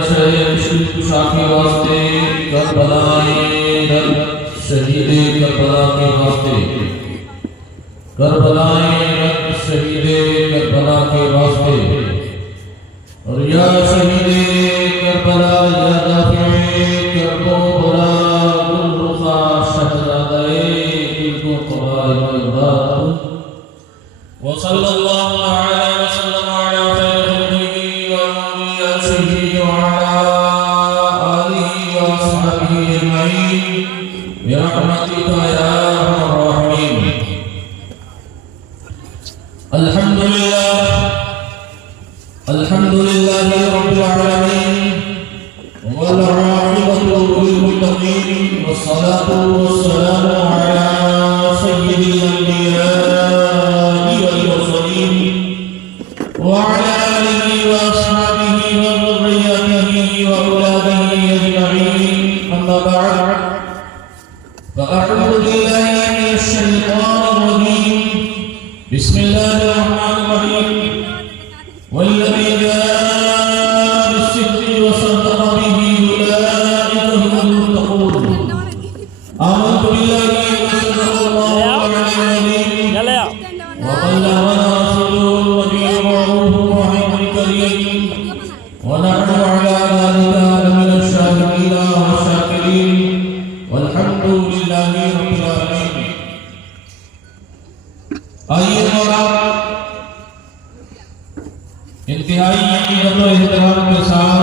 कुशा के वास्ते करबलाए शहीद करबला के वास्ते करबलाए शहीद करबला के वास्ते और या शहीद करबला या दाफिए करबो बला गुलरुखा शहजादाए दिल को क़वाइद बात व सल्लल्लाहु अलैहि वसल्लम अला खैरिही व मुर्शिदी व अला आलिहि व अस्हाबिही अजमईन बिरहमतिका या अरहमर राहिमीन। अल्हम्दुलिल्लाह रब्बिल आलमीन वल आक़िबतु लिल मुत्तक़ीन वस्सलातु वस्सलामु अला सय्यिदिल अंबिया'i वल मुरसलीन व अला आलिहि व अस्हाबिहि व ज़ुर्रिय्यतिहि व औलादिहि अजमईन। अम्मा बअद फ़अऊज़ु बिल्लाहि मिनश शैतानिर रजीम। बिस्मिल्लाहिर रहमानिर रहीम। वल्लज़ी जाअ बिस्सिद्क़ि व सद्दक़ बिही उलाइका हुमुल मुत्तक़ून। आमनतु बिल्लाहि व सद्दक़ल्लाहु अलैहि व बल्लगना रसूलुहुल नबिyyul मअरूफ़ुर रहीमुल करीम व नहनु अला ज़ालिका लमिनश शाहिदीन व शाकिरीन वल्हम्दुलिल्लाहि रब्बिल आलमीन। आइए इंतहाई इज़्ज़त और एहतराम के साथ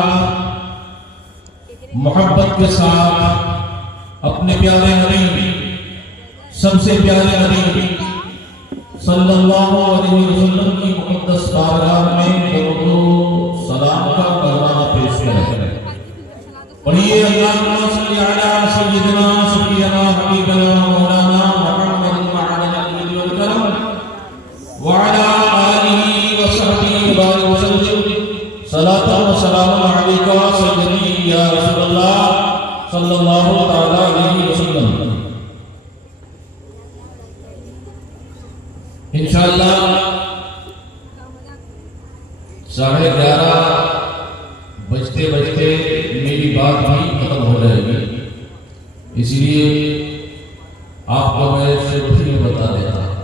मोहब्बत के साथ अपने प्यारे नबी सबसे प्यारे नबी सल्लल्लाहु अलैहि वसल्लम की मुक़द्दस बारगाह में दरूद व सलाम का कलमा पेश करें। पढ़िए अल्लाहुम्मा सल्लि अला सय्यिदिना सफीना हबीबना मौलाना मुहम्मद वअला आलिहि वल करम व अला आलिहि व सहबिहि व सल्लम सलातन व सलामुन अलैका सय्यदी या रसूलल्लाह सल्लल्लाहु तआला अलैहि वसल्लम। इंशाअल्लाह 11:30 बजते बजते मेरी बात भी खत्म हो जाएगी, इसलिए आपको मैं शुरू में बता देता हूँ।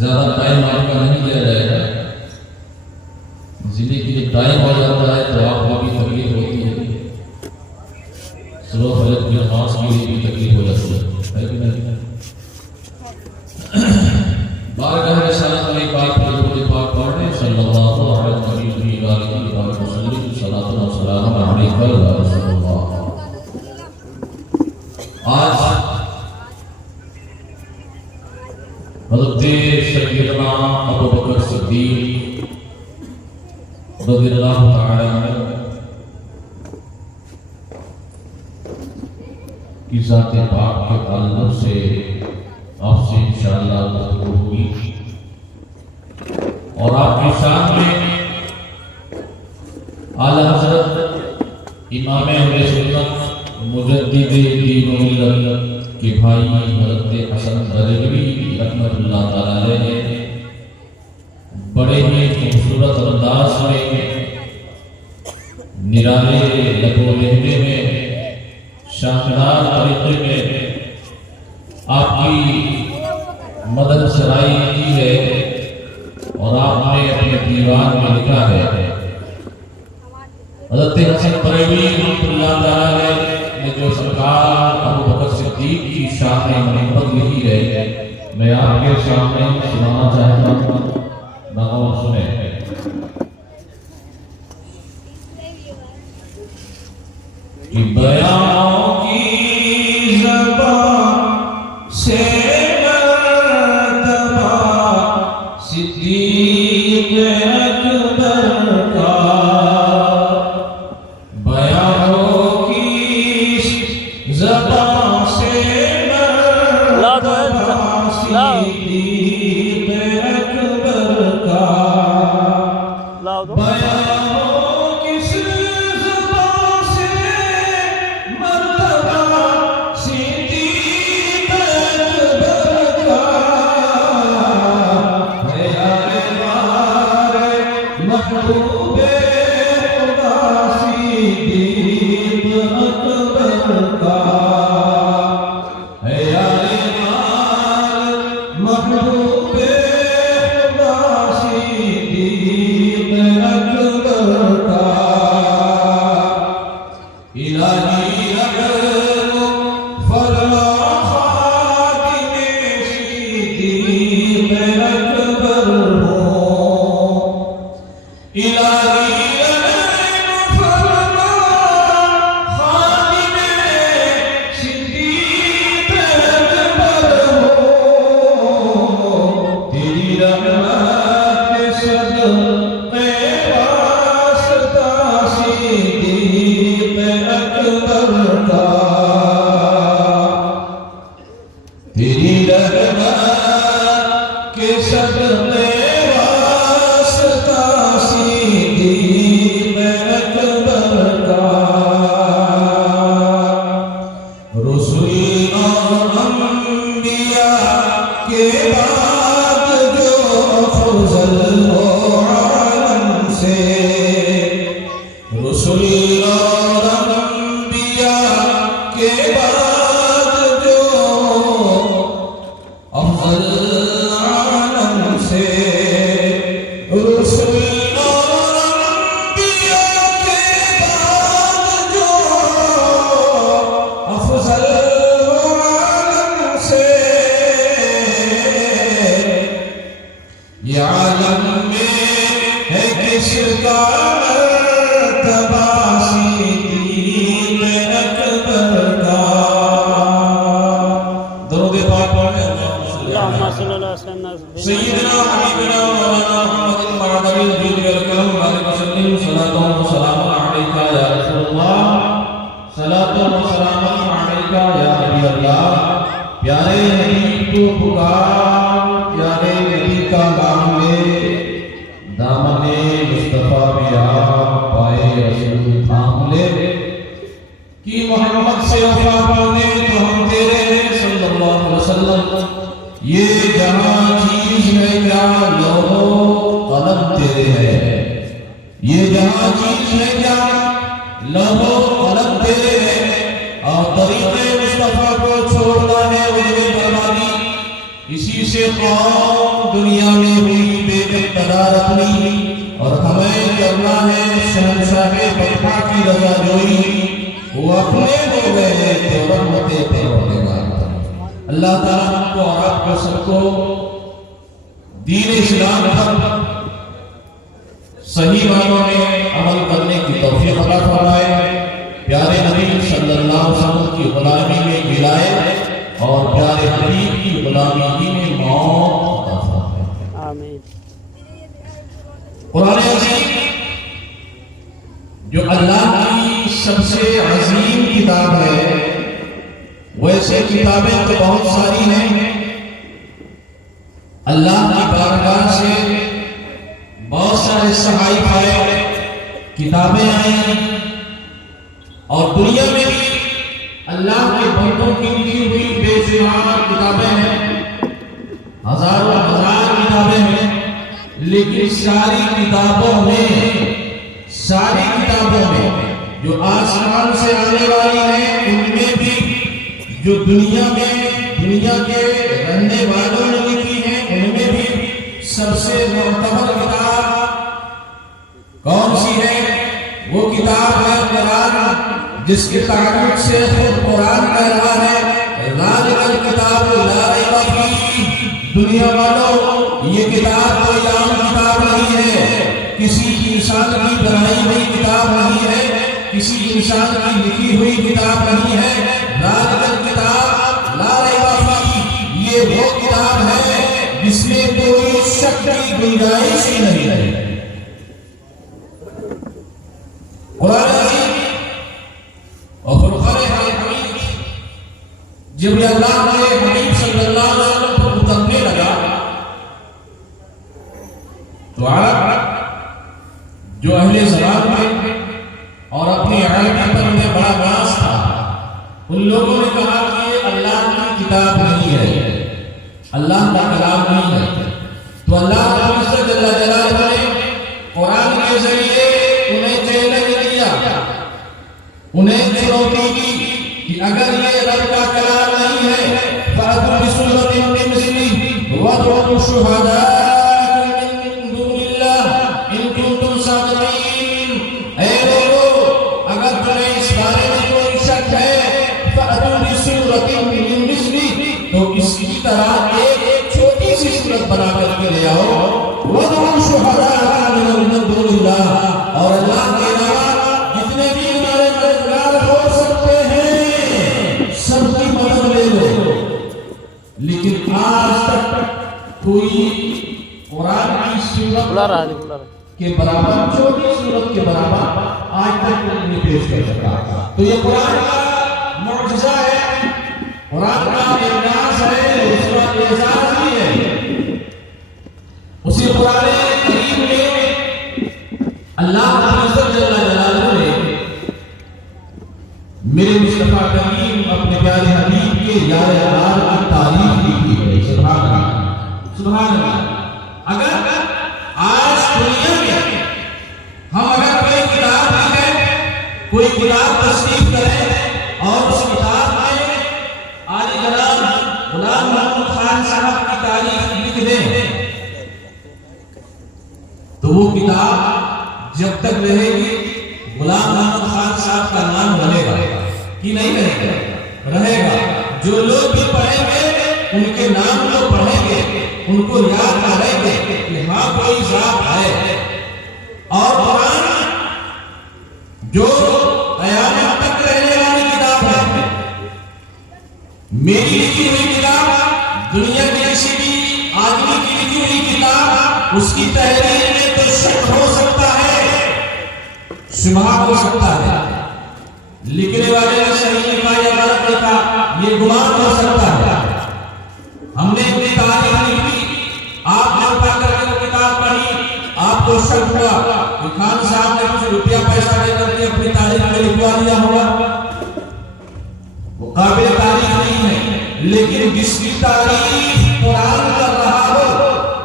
ज्यादा टाइम आपका नहीं लिया जाएगा, जिले के लिए टाइम हो जाता है तो आपको भी तकलीफ होती है, स्लो फलक की नमाज के लिए भी तकलीफ हो जाती है कि नहीं? बारगाह रिसालत में पाक दरूद पाक पढ़ने सल्लल्लाहु अलैहि वसल्लम सलातु व सलाम अलैका या रसूलल्लाह। आज हज़रत सय्यदना अबू बकर सिद्दीक़ रज़ियल्लाहु तआला अन्हु की ज़ात पाक के ताल्लुक से आपसे इंशाअल्लाह गुफ्तगू होगी और आपकी शान में आला हज़रत इमाम अहले सुन्नत मुजद्दिद दीन व मिल्लत के भाई हज़रत हसन बरेलवी रहमतुल्लाह तआला अलैह बड़े ही खूबसूरत अंदाज में निराले लहज़े में शानदार तरीके में आपकी मदद सराई की है और आपने अपने दीवान में लिखा है हज़रत हसन बरेलवी रहमतुल्लाह तआला अलैह ने जो सरकार अबू बकर सिद्दीक़ की शान मोहब्बत लिखी है, मैं आपके सामने सुनाना चाहता हूँ, नगमा सुने। कि बयां की ज़बान से मर्तबा सिद्दीक़ अकबर का बयां की ज़बान से मर्तबा सिद्दीक़ अकबर का बयां महबूबे खुदा सिद्दीक़ अकबर का है यारे माल महबूबे खुदा सिद्दीक़ अकबर का इलाही अगर फरमा खादिमे सिद्दीक़ अकबर हो इलाही अगर फरमा खादिमे सिद्दीक़ अकबर हो तेरी रहमत के सदक़े वास्ता सिद्दीक़ अकबर का तेरी रहमत के सदक़े वास्ता सिद्दीक़ अकबर का रुसूल और अंबिया के बाद जो अफज़ल हो आलम से रुसूल और अंबिया के बाद जो अफज़ल आलम से रुसूल और अंबिया के बाद जो अफज़ल आलम से ये आलम में है किसका मर्तबा सिद्दीक़ अकबर का दरूद पाक पढ़ने अल्लाहुम्मा सल्लि अला सय्यिदना हबीबना मौलाना मुहम्मद मअदनी दीन वल कलम अलैहि वसल्लम सलातो व सलाम अलैका या रसूलल्लाह सलातो व सलाम अलैका या नबी अल्लाह प्यारे नबी को पुकार प्यारे नबी का नाम ले दामने मुस्तफा में आप पाए रसूल थाम ले कि मोहम्मद से वफा पाने तो हम तेरे हैं सल्लल्लाहु अलैहि वसल्लम ये जहां चीज है क्या लोहो कलम तेरे है ये जहां चीज है क्या लोहो कलम तेरे है और तरीक़े मुस्तफा को छोड़ना है वजह बर्बादी इसी से कौम दुनिया में हुई बेइक़्तिदार अपनी और हमें करना है शहंशाह बर्फा की रज़ा जोई वो अपने हो गए तो रहमते परवरदिगार अल्लाह ताला हमको और आपको सबको दीन इस्लाम पर सही मानों में अमल करने की तौफीक अता फरमाए प्यारे नबी सल्लल्लाहु अलैहि वसल्लम की गुलामी में गिलाए और प्यारे हबीब की गुलामी ही में मौत अता फरमाए आमीन। कुरान अज़ीम जो अल्लाह की सबसे अजीम किताब है वैसे किताबें तो बहुत सारी हैं अल्लाह की बारगाह से बहुत सारे सहाइफ आए किताबें आई और दुनिया में भी अल्लाह के बंदों की लिखी हुई बेशुमार किताबें हैं हजारों हजार किताबें हैं लेकिन सारी किताबों में जो आसमान से आने वाली हैं उनमें भी जो दुनिया के रहने वालों ने लिखी है उनमें भी सबसे मुअतबर किताब कौन सी है वो किताब है कुरान जिसके ताल्लुक से खुद कुरान कह रहा है राज़िल किताब ला रैब फीह दुनिया वालों ये किताब कोई आम किताब नहीं है किसी इंसान की बनाई हुई किताब नहीं है किसी इंसान की लिखी हुई किताब नहीं है राज़िल किताब ला रैब फीह ये वो किताब है जिसमें कोई शक की गुंजाइश ही नहीं है कुरान अज़ीम और फुरक़ान हमीद जब अल्लाह के हबीब सल्लल्लाहु अलैहि वसल्लम को उतरने लगा तो अरब जो अहले ज़मान थे और अपने इल्म पर उन्हें बड़ा नाज़ था उन लोगों ने कहा कि ये अल्लाह की किताब नहीं है अल्लाह का कलाम नहीं है तो अल्लाह जल्ल जलालहू ने कुरान के के जरिए उन्हें चैलेंज दिया, उन्हें चुनौती दी कि अगर ये रब का कलाम नहीं है फ़अतू बिसूरतिन मिन मिस्लिही वदऊ शुहदाअकुम मिन दूनिल्लाह इन कुंतुम सादिक़ीन। ऐ लोगों, अगर तुम्हें इस बारे में कोई शक है फ़अतू बिसूरतिन मिन मिस्लिही, तो इसकी तरह एक छोटी सी सूरत बना करके ले आओ। वदऊ शुहदाअकुम मिन दूनिल्लाह, और अल्लाह के अलावा जितने भी हमारे मददगार हो सकते हैं सबकी मदद ले लो। लेकिन आज तक कोई कुरान की सूरत के बराबर, छोटी सूरत के बराबर आज तक नहीं पेश कर सका। तो ये कुरान का मुअजिज़ा है, कुरान का इनाज है, उसका एजाज भी है। उसी कुरान करीम में अल्लाह जल्ल जलालुहु ने मेरे मुस्तफा करीम अपने प्यारे हबीब के यार यार की तारीफ की है। सुभान अल्लाह, सुभान अल्लाह। अगर आज दुनिया में हम अगर कोई किताब लिखें, कोई किताब तस्नीफ करें और उस किताब में आली जनाब गुलाम मोहम्मद खान साहब की तारीफ लिख दें, तो वो किताब जब तक रहेगी गुलाम मोहम्मद खान साहब का नाम बनेगा कि नहीं रहेगा? रहेगा। जो लोग भी पढ़ेंगे उनके नाम को पढ़ेंगे, उनको याद करेंगे कि हाँ कोई जात है। और कुरान जो क़यामत तक रहने वाली किताब है, मेरी लिखी हुई किताब, दुनिया के किसी भी आदमी की लिखी हुई किताब, उसकी तहरीर में तो शक हो सकता है, शुबहा हो सकता है, लिखने वाले ने सही लिखा या गलत लिखा ये गुमान हो सकता है। हमने अपनी तारीफ लिखी, आपने उठा करके वो किताब पढ़ी, आपको शक हुआ कि खान साहब ने कुछ रुपया पैसा देकर के अपनी तारीफ में लिखवा दिया होगा, वो काबिल तारीफ नहीं है। लेकिन जिसकी तारीफ कुरान कर रहा हो,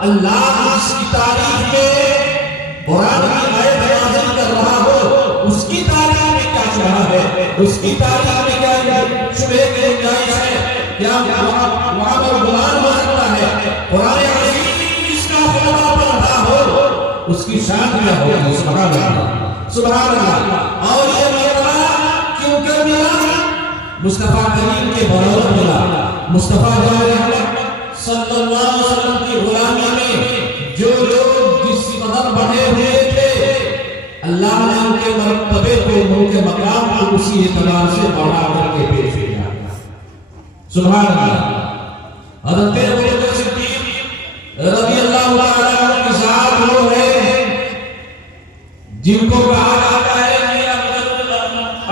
अल्लाह जिसकी तारीफ में कुरान की आयत नाज़िल कर रहा हो, उसकी तारीफ में क्या चाहा है, उसकी तारीफ में क्या शुबह की गुंजाइश है, क्या वहां पर गुलाम हो सकता है? कुरान अज़ीम जिसका खुदा पढ़ रहा हो, उसकी शान क्या होगी? सुभान अल्लाह, सुभान अल्लाह। और ये मर्तबा क्यों कर मिला? मुस्तफा करीम के बदौलत मिला। मुस्तफा सल्लल्लाहु अलैहि वसल्लम की गुलामी में जो लोग जिस कदर बढ़े हुए थे, अल्लाह ने उनके मर्तबे को, उनके मकाम को उसी एतबार से बढ़ा करके पेश किया। सुभान अल्लाह। हज़रत अबू बकर सिद्दीक़ रज़ियल्लाहु ताला अन्हु के साथ वो है जिनको कहा जाता है कि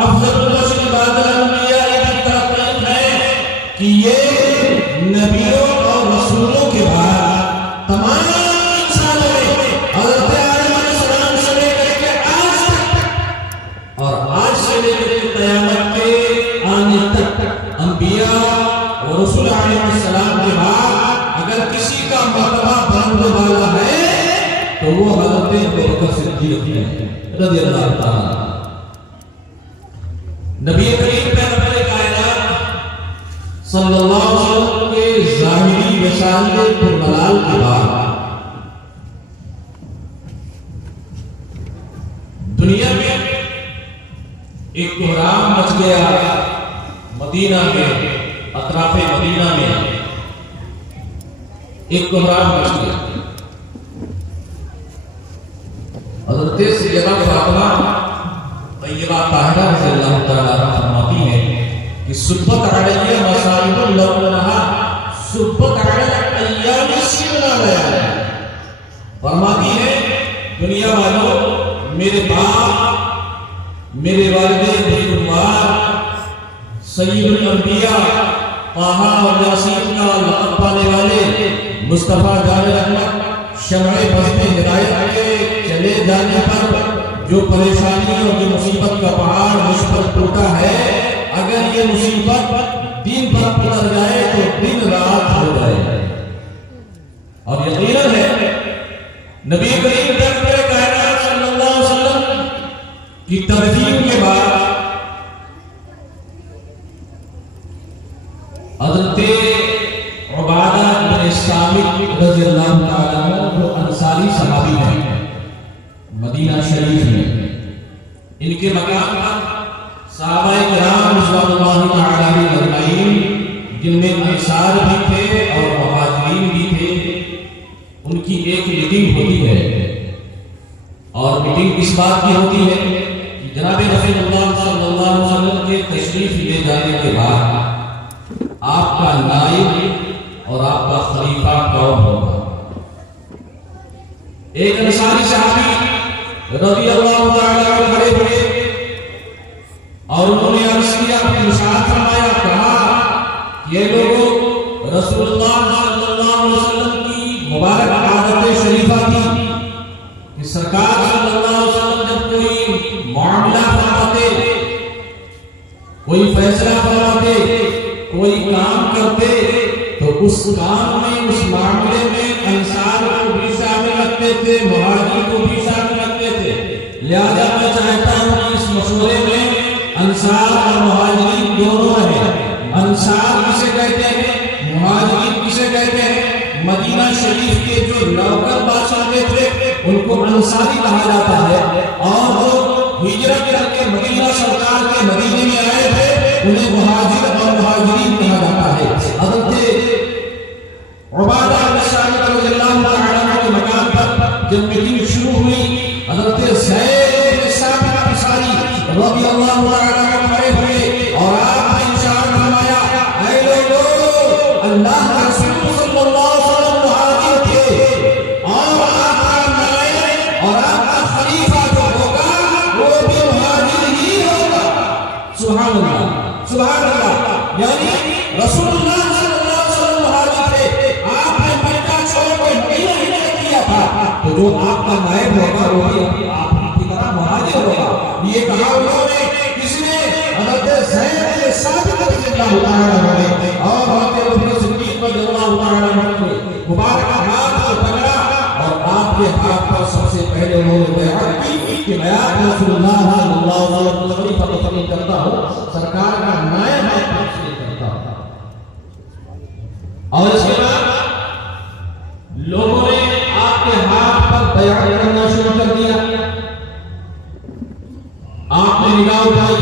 अफज़लुल बशर बादल अंबिया की तरफ है कि ये नबियों और रसूलों के बाद तमाम इंसानों में हज़रत आदम अलैहिस्सलाम से लेकर के आज तक और आज से लेकर के क़यामत के आने तक अंबिया और रसूल अलैहिस्सलाम के बाद अगर किसी का मर्तबा बढ़ने वाला है तो वो हज़रत अबू बकर सिद्दीक़ रज़ियल्लाहु ताला। नबी करीम पैगंबर कायनात सल्लल्लाहु अलैहि वसल्लम के ज़ाहिरी विशालत पुरमलाल के बाद दुनिया में एक कोहराम मच गया। मदीना में, अतराफे मदीना में एक कोहराम मच गया। हज़रत सैयदा फातिमा तय्यबा ताहिरा रज़ियल्लाहु ताला अन्हा फरमाती हैं कि सुब्बत अलैया मसाइबुल लौलहा सुब्बत अलैया अय्याम सिना गया। फरमाती है दुनिया वालों, मेरे बाप, मेरे वालिद बुजुर्गवार सय्यदुल अंबिया ताहा और यासीन का लक़ब पाने वाले मुस्तफा जान रहमत शमए बज़्म हिदायत के चले जाने पर जो परेशानी और जो मुसीबत का पहाड़ मुझ पर टूटा है, अगर ये मुसीबत दिन भर उतर जाए तो दिन रात हो जाए। और यकीनन है नबी करीम कायनात सल्लल्लाहु की तरजीह के बाद हज़रत उबादा बिन सामित रज़ियल्लाहु ताला अन्हु जो अंसारी सहाबी हैं मदीना शरीफ में, इनके मकाम पर सहाबाए किराम रिज़वानुल्लाहि ताला अलैहिम अजमईन, जिनमें अंसार भी थे और मुहाजिरीन भी थे, उनकी एक मीटिंग होती है। और मीटिंग इस बात की होती है कि जनाब रसूलुल्लाह सल्लल्लाहु अलैहि वसल्लम के तशरीफ ले जाने के बाद आपका नाइब और आपका खलीफा कौन होगा। एक अंसारी सहाबी रज़ियल्लाहु ताला अन्हु खड़े हुए और उन्होंने अर्ज़ किया, इरशाद फरमाया, कहा ये लोगों रसूलुल्लाह सल्लल्लाहु अलैहि वसल्लम की मुबारक आदत शरीफा थी कि सरकार सल्लल्लाहु अलैहि वसल्लम जब कोई मामला फरमाते, कोई फैसला फरमाते, कोई काम करते तो उस काम में, उस मामले में अंसार को भी शामिल रखते थे, मुहाजिर को भी शामिल रखते थे। लिहाजा मैं चाहता हूँ कि इस मशवरे में अंसार और मुहाजिर दोनों रहे। अंसार किसे कहते हैं, मुहाजिर किसे कहते हैं। मदीना शरीफ के जो नौकर बादशाह थे उनको अंसारी कहा जाता है, और जो हिजरत करके मदीना सरकार के मदीने में आए थे उन्हें मुहाजिर और मुहाजिरीन कहा जाता है। हज़रत उबादा बिन सामित रज़ियल्लाहु ताला अन्हु के मकाम पर जब मीटिंग शुरू हुई, हज़रत ज़ैद बिन साबित अंसारी रज़ियल्लाहु ताला अन्हु खड़े हुए और आपने इरशाद फरमाया, ऐ लोगों, अल्लाह के रसूल सल्लल्लाहु अलैहि वसल्लम मुहाजिर थे और आपका नायब और आपका खलीफा जो होगा वो भी मुहाजिर ही होगा। सुभान अल्लाह, सुभान अल्लाह। यानी रसूलुल्लाह सल्लल्लाहु अलैहि वसल्लम मुहाजिर थे, आपने मक्का छोड़ के मदीना हिजरत किया था, तो जो आपका नायब होगा वो भी आपकी तरह मुहाजिर होगा। ये कहा उन्होंने, किसने? हज़रत ज़ैद बिन साबित रज़ियल्लाहु ताला अन्हु और हज़रत अबू बकर सिद्दीक़ रज़ियल्लाहु ताला अन्हु ने मुबारक हाथ को पकड़ा और आपके हाथ पर सबसे पहले उन्होंने बैअत की कि मैं रसूलुल्लाह सल्लल्लाहु अलैहि वसल्लम की खिदमत करता हूं, सरकार का नायब मैं करता हूं। और इसके बाद लोगों ने आपके हाथ पर बैअत करना शुरू कर दिया। आपने निगाह उठाई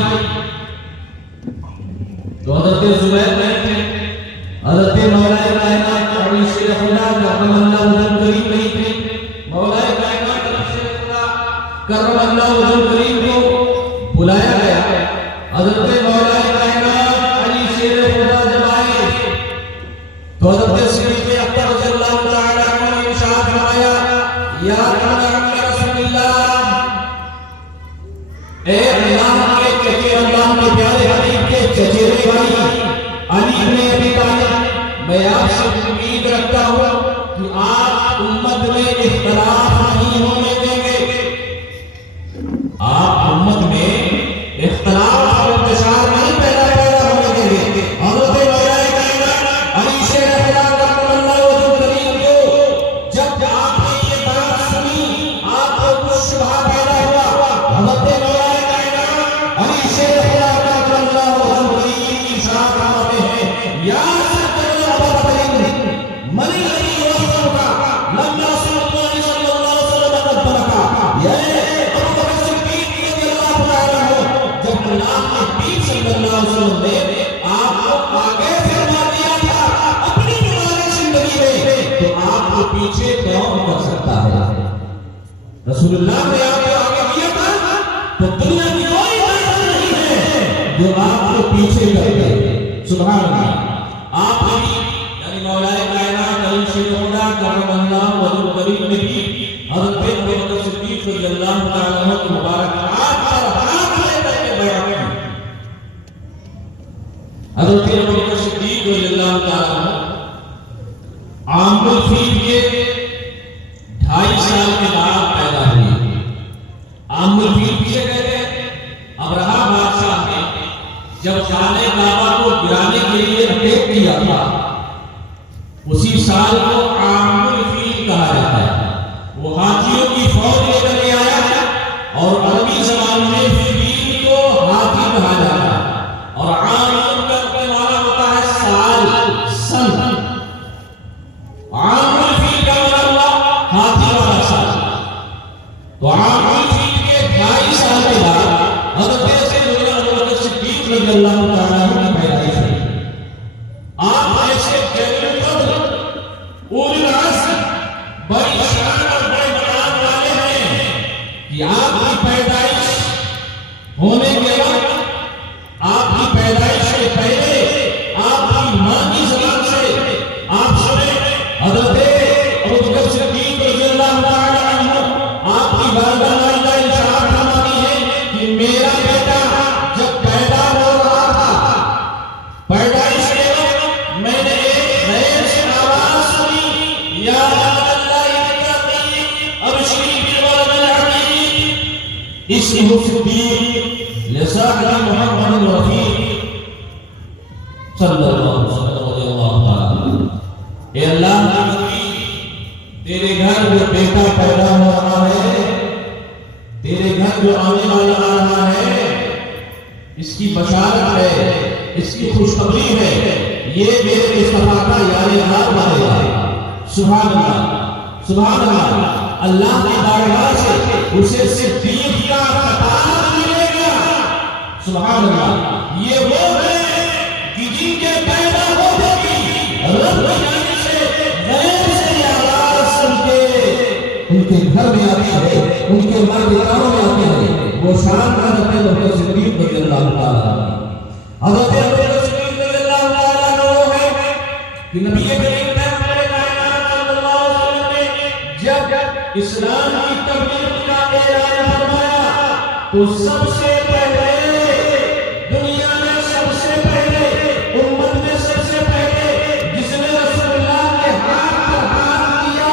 तो हज़रत ज़ुबैर नहीं थे, हज़रत मौलाए कायनात अली शेर खुदा करमल्लाहु वजहल करीम नहीं थे। मौलाए कायनात अली शेर खुदा करमल्लाहु वजहल करीम को बुलाया गया। हज़रत मौलाए कायनात अली शेर खुदा जब आए तो हज़रत सिद्दीक़ अकबर रज़ियल्लाहु ताला अन्हु ने इरशाद फरमाया, या रसूलल्लाह, ए अल्लाह के चचे, अल्लाह के प्यारे हबीब के चचेरे भाई अली इब्न अबी तालिब, मैं आपसे उम्मीद रखता हूं कि आप उम्मत में इख्तिलाफ नहीं होने देंगे। आप उम्मत में इख्तिलाफ और इंतशार नहीं पैदा होने देंगे। हज़रत मौलाए कायनात अली शेर खुदा करमल्लाहु वजहल करीम को जब आपने ये बात सुनी, आपको कुछ शुबहा पैदा हुआ। हज़रत मौलाए कायनात अली शेर खुदा करमल्लाहु वजहल करीम की इरशाद फरमाते हैं, या पीछे कौन कर सकता है? रसूलुल्लाह ने आपको आगे किया था तो दुनिया की कोई ताकत नहीं है जो आपको पीछे कर दे। सुभान अल्लाह। आप भी यानी मौलाए कायनात अली शेर खुदा करमल्लाहु वजहल करीम ने भी हज़रत अबू बकर सिद्दीक़ रज़ियल्लाहु ताला अन्हु की मुबारक हाथ पर हाथ लेकर के बैठे हैं। हज़रत अबू बकर सिद्दीक़ रज़ियल्लाहु ताला अन्हु आमुल फील के 2.5 साल के बाद पैदा हुए। आमुल फील किसे कहते हैं? अब्रहा बादशाह ने जब खाने काबा को गिराने के लिए अटैक किया था, उसी साल को आमुल फील कहा जाता है। वो हाथियों की फौज लेकर के आया और अरबी ज़बान में हामिल फील के 22 साल के बाद हज़रत सैयदना अबू बकर सिद्दीक रज़ियल्लाहु तआला अन्हु की पैदाइश हुई। आप ऐसे जलील कद्र उल अज़्म बड़ी शान और बड़े मकाम वाले हैं कि आपकी पैदाइश होने के वक्त, आपकी पैदाइश के पहले आपकी मां की ज़बान से आप सुने हज़रत अबू बकर सिद्दीक रज़ियल्लाहु तआला अन्हु आपकी बारगाह में आइंदा इरशाद फरमाती है कि मेरा बेटा जब पैदा हो रहा था, पैदाइश के वक्त मैंने एक गैर से आवाज सुनी, या अल्लाह इत्तक़ी अबशिरी बिल वलदिल अक़ीक़ इस्मुहु सिद्दीक लिसाहिब मुहम्मद रफ़ीक़ सल्लल्लाहु अलैहि वसल्लम। ए अल्लाह की नबी, तेरे घर जो बेटा पैदा हो रहा है, तेरे घर जो आने वाला आ रहा है, इसकी बशारत है, इसकी खुशखबरी है, ये मेरे मुस्तफा का यानी हाल बनेगा। सुभान अल्लाह, सुभान अल्लाह। अल्लाह की बारगाह से उसे सिद्दीक का खिताब मिलेगा। सुभान अल्लाह। ये वो है कि जिनके पैदा होते ही रब की जानिब से गैर से आवाज सुन के उनके घर में आती है, उनके मर्दानों में आती है। वो शान हज़रत अबू बकर सिद्दीक रज़ियल्लाहु तआला अन्हु। हज़रत अबू बकर सिद्दीक रज़ियल्लाहु तआला अन्हु है कि नबी करीम सल्लल्लाहु अलैहि वसल्लम ने जब इस्लाम की तबलीग का ऐलान फरमाया तो सबसे पहले दुनिया में, सबसे पहले उम्मत में, सबसे पहले जिसने रसूलुल्लाह के हाथ पर हाथ दिया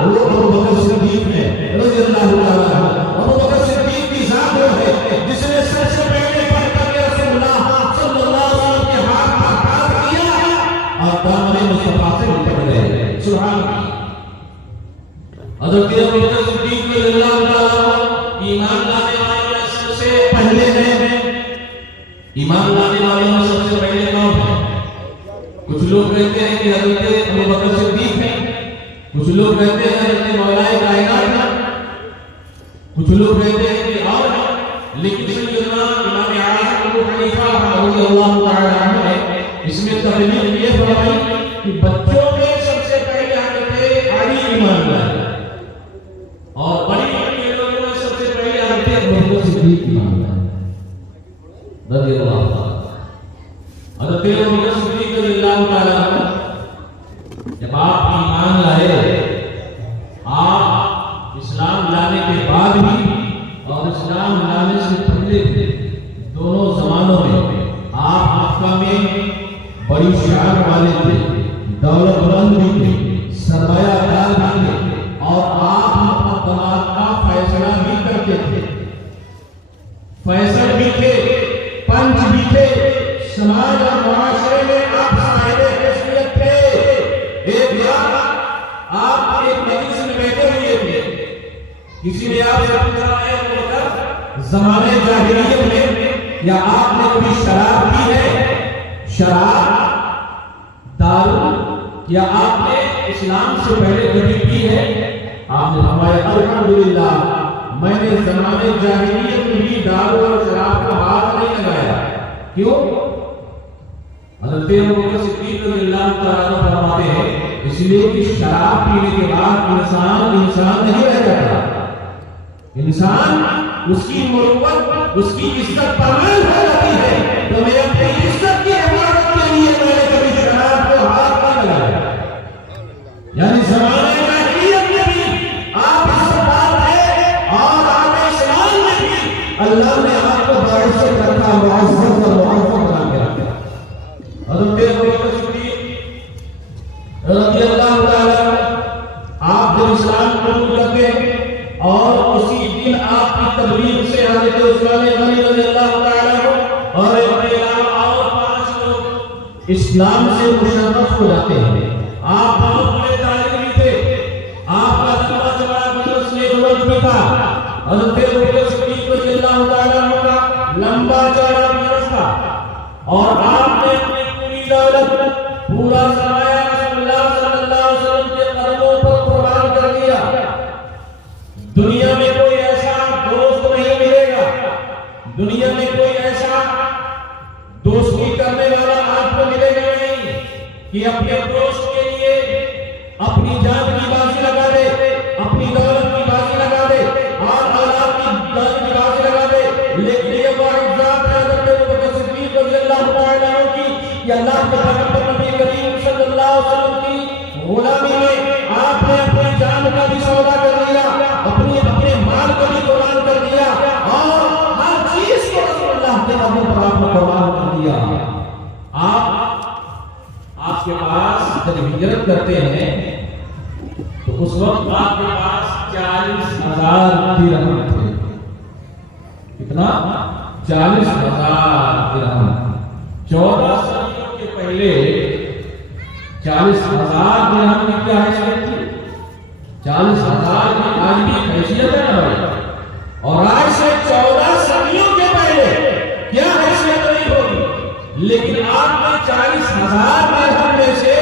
वो अबू बकर सिद्दीक है रज़ियल्लाहु तआला अन्हु। अबू बकर सिद्दीक की जात है जिसने सबसे पहले पढ़कर के रसूलुल्लाह सल्लल्लाहु अलैहि वसल्लम के हाथ पर हाथ दिया और दामन मुस्तफा से लिपट गए। सुभान अल्लाह। हज़रत अबू बकर सिद्दीक रज़ियल्लाहु तआला अन्हु ईमान लाने वालों में सबसे पहले हैं। ईमान लाने वालों में सबसे पहले कौन है? कुछ लोग कहते हैं कि हज़रत अबू बकर सिद्दीक है, कुछ लोग कहते हैं हज़रत मौलाए कायनात है, कुछ लोग कहते हैं कि और है। लेकिन सैयदना इमाम आज़म अबू हनीफा रज़ियल्लाहु तआला अन्हु ने इसमें तहरीर ये फरमाई कि बच्चों में सबसे पहले हज़रत अली ईमान लाए और बड़ी बड़ी लोगों में सबसे पहले हज़रत अबू बकर सिद्दीक ईमान लाए रज़ियल्लाहु तआला। हज़रत अबू बकर सिद्दीक रज़ियल्लाहु तआला अन्हु जब आप ईमान लाए, आप इस्लाम लाने के बाद भी और इस्लाम लाने से पहले दोनों जमानों में आप मक्का में बड़ी शान वाले थे, दौलतमंद भी थे, सरमायादार भी थे और आप अपना तलाक का फैसला भी करते थे, फैसल भी थे, पंच भी थे, समाज और मुआशरे में आप साहिबे हैसियत थे। एक बार आप एक मजलिस में बैठे हुए थे, किसी ने आपसे पूछा है ज़माने जाहिलियत में या आपने कभी शराब पी है? शराब, दारू या आपने इस्लाम से पहले कभी पी है? आपने फरमाया अल्हम्दुलिल्लाह, मैंने ज़माने जाहिलियत में भी दारू और शराब का हाथ नहीं लगाया। क्यों? हज़रत अबू बकर सिद्दीक रज़ियल्लाहु तआला अन्हु फरमाते हैं इसलिए कि शराब पीने के बाद इंसान नहीं रह जाता। इंसान, उसकी मुरुव्वत, उसकी इज्जत परवान हो जाती है। तो मैं अपनी इज्जत की हिफाजत के लिए मैंने कभी शराब को हाथ नहीं लगाया। यानी ज़माने जाहिलियत में भी आप इज्जतदार थे और आप इस्लाम में भी अल्लाह ने आपको बाइज़्ज़त रखा, मुअज़्ज़ज़ और मुअज़्ज़म बना के रखा। हज़रत अबू बकर सिद्दीक रज़ियल्लाहु तआला आप जब इस्लाम कबूल करते हैं और उसी दिन आपकी तबलीग से हज़रत उस्मान गनी रज़ियल्लाहु तआला और अपने अलावा और 5 लोग इस्लाम से मुशर्रफ हो जाते हैं। आप बहुत बड़े तालिब भी थे, आपका लंबा चौड़ा मजलिस नेतृत्व भी था। हज़रत अबू बकर सिद्दीक रज़ियल्लाहु तआला का लंबा चौड़ा मजलिस था और आपने अपनी पूरी दौलत, पूरा सरमाया रसूलुल्लाह सल्लल्लाहु अलैहि वसल्लम के कदमों पर कुर्बान कर दिया। दुनिया में कोई ऐसा कि अपने दोस्त के लिए अपनी जान की बाजी लगा दे, अपनी दौलत की बाजी लगा दे, और औलाद की जान की बाजी लगा दे। लेकिन ये वाहिद जात है हज़रत अबू बकर सिद्दीक़ रज़ियल्लाहु तआला अन्हु की कि अल्लाह के पैगंबर नबी करीम सल्लल्लाहु अलैहि वसल्लम की गुलामी में आपने अपनी जान का भी सौदा कर लिया, अपने माल को भी कुर्बान कर दिया, और हर चीज को रसूलुल्लाह के नाम पर आपने कुर्बान कर दिया। आपके पास जब हिजरत करते हैं तो उस वक्त आपके पास 40,000 दिरहम थे। कितना? 40,000 दिरहम। 14 सदियों के पहले 40,000 दिरहम की क्या हैसियत थी? 40,000 की आज भी हैसियत है ना भाई। और आज से 14 सदियों के पहले क्या हैसियत नहीं होगी। लेकिन आपने 40,000 दिरहम में से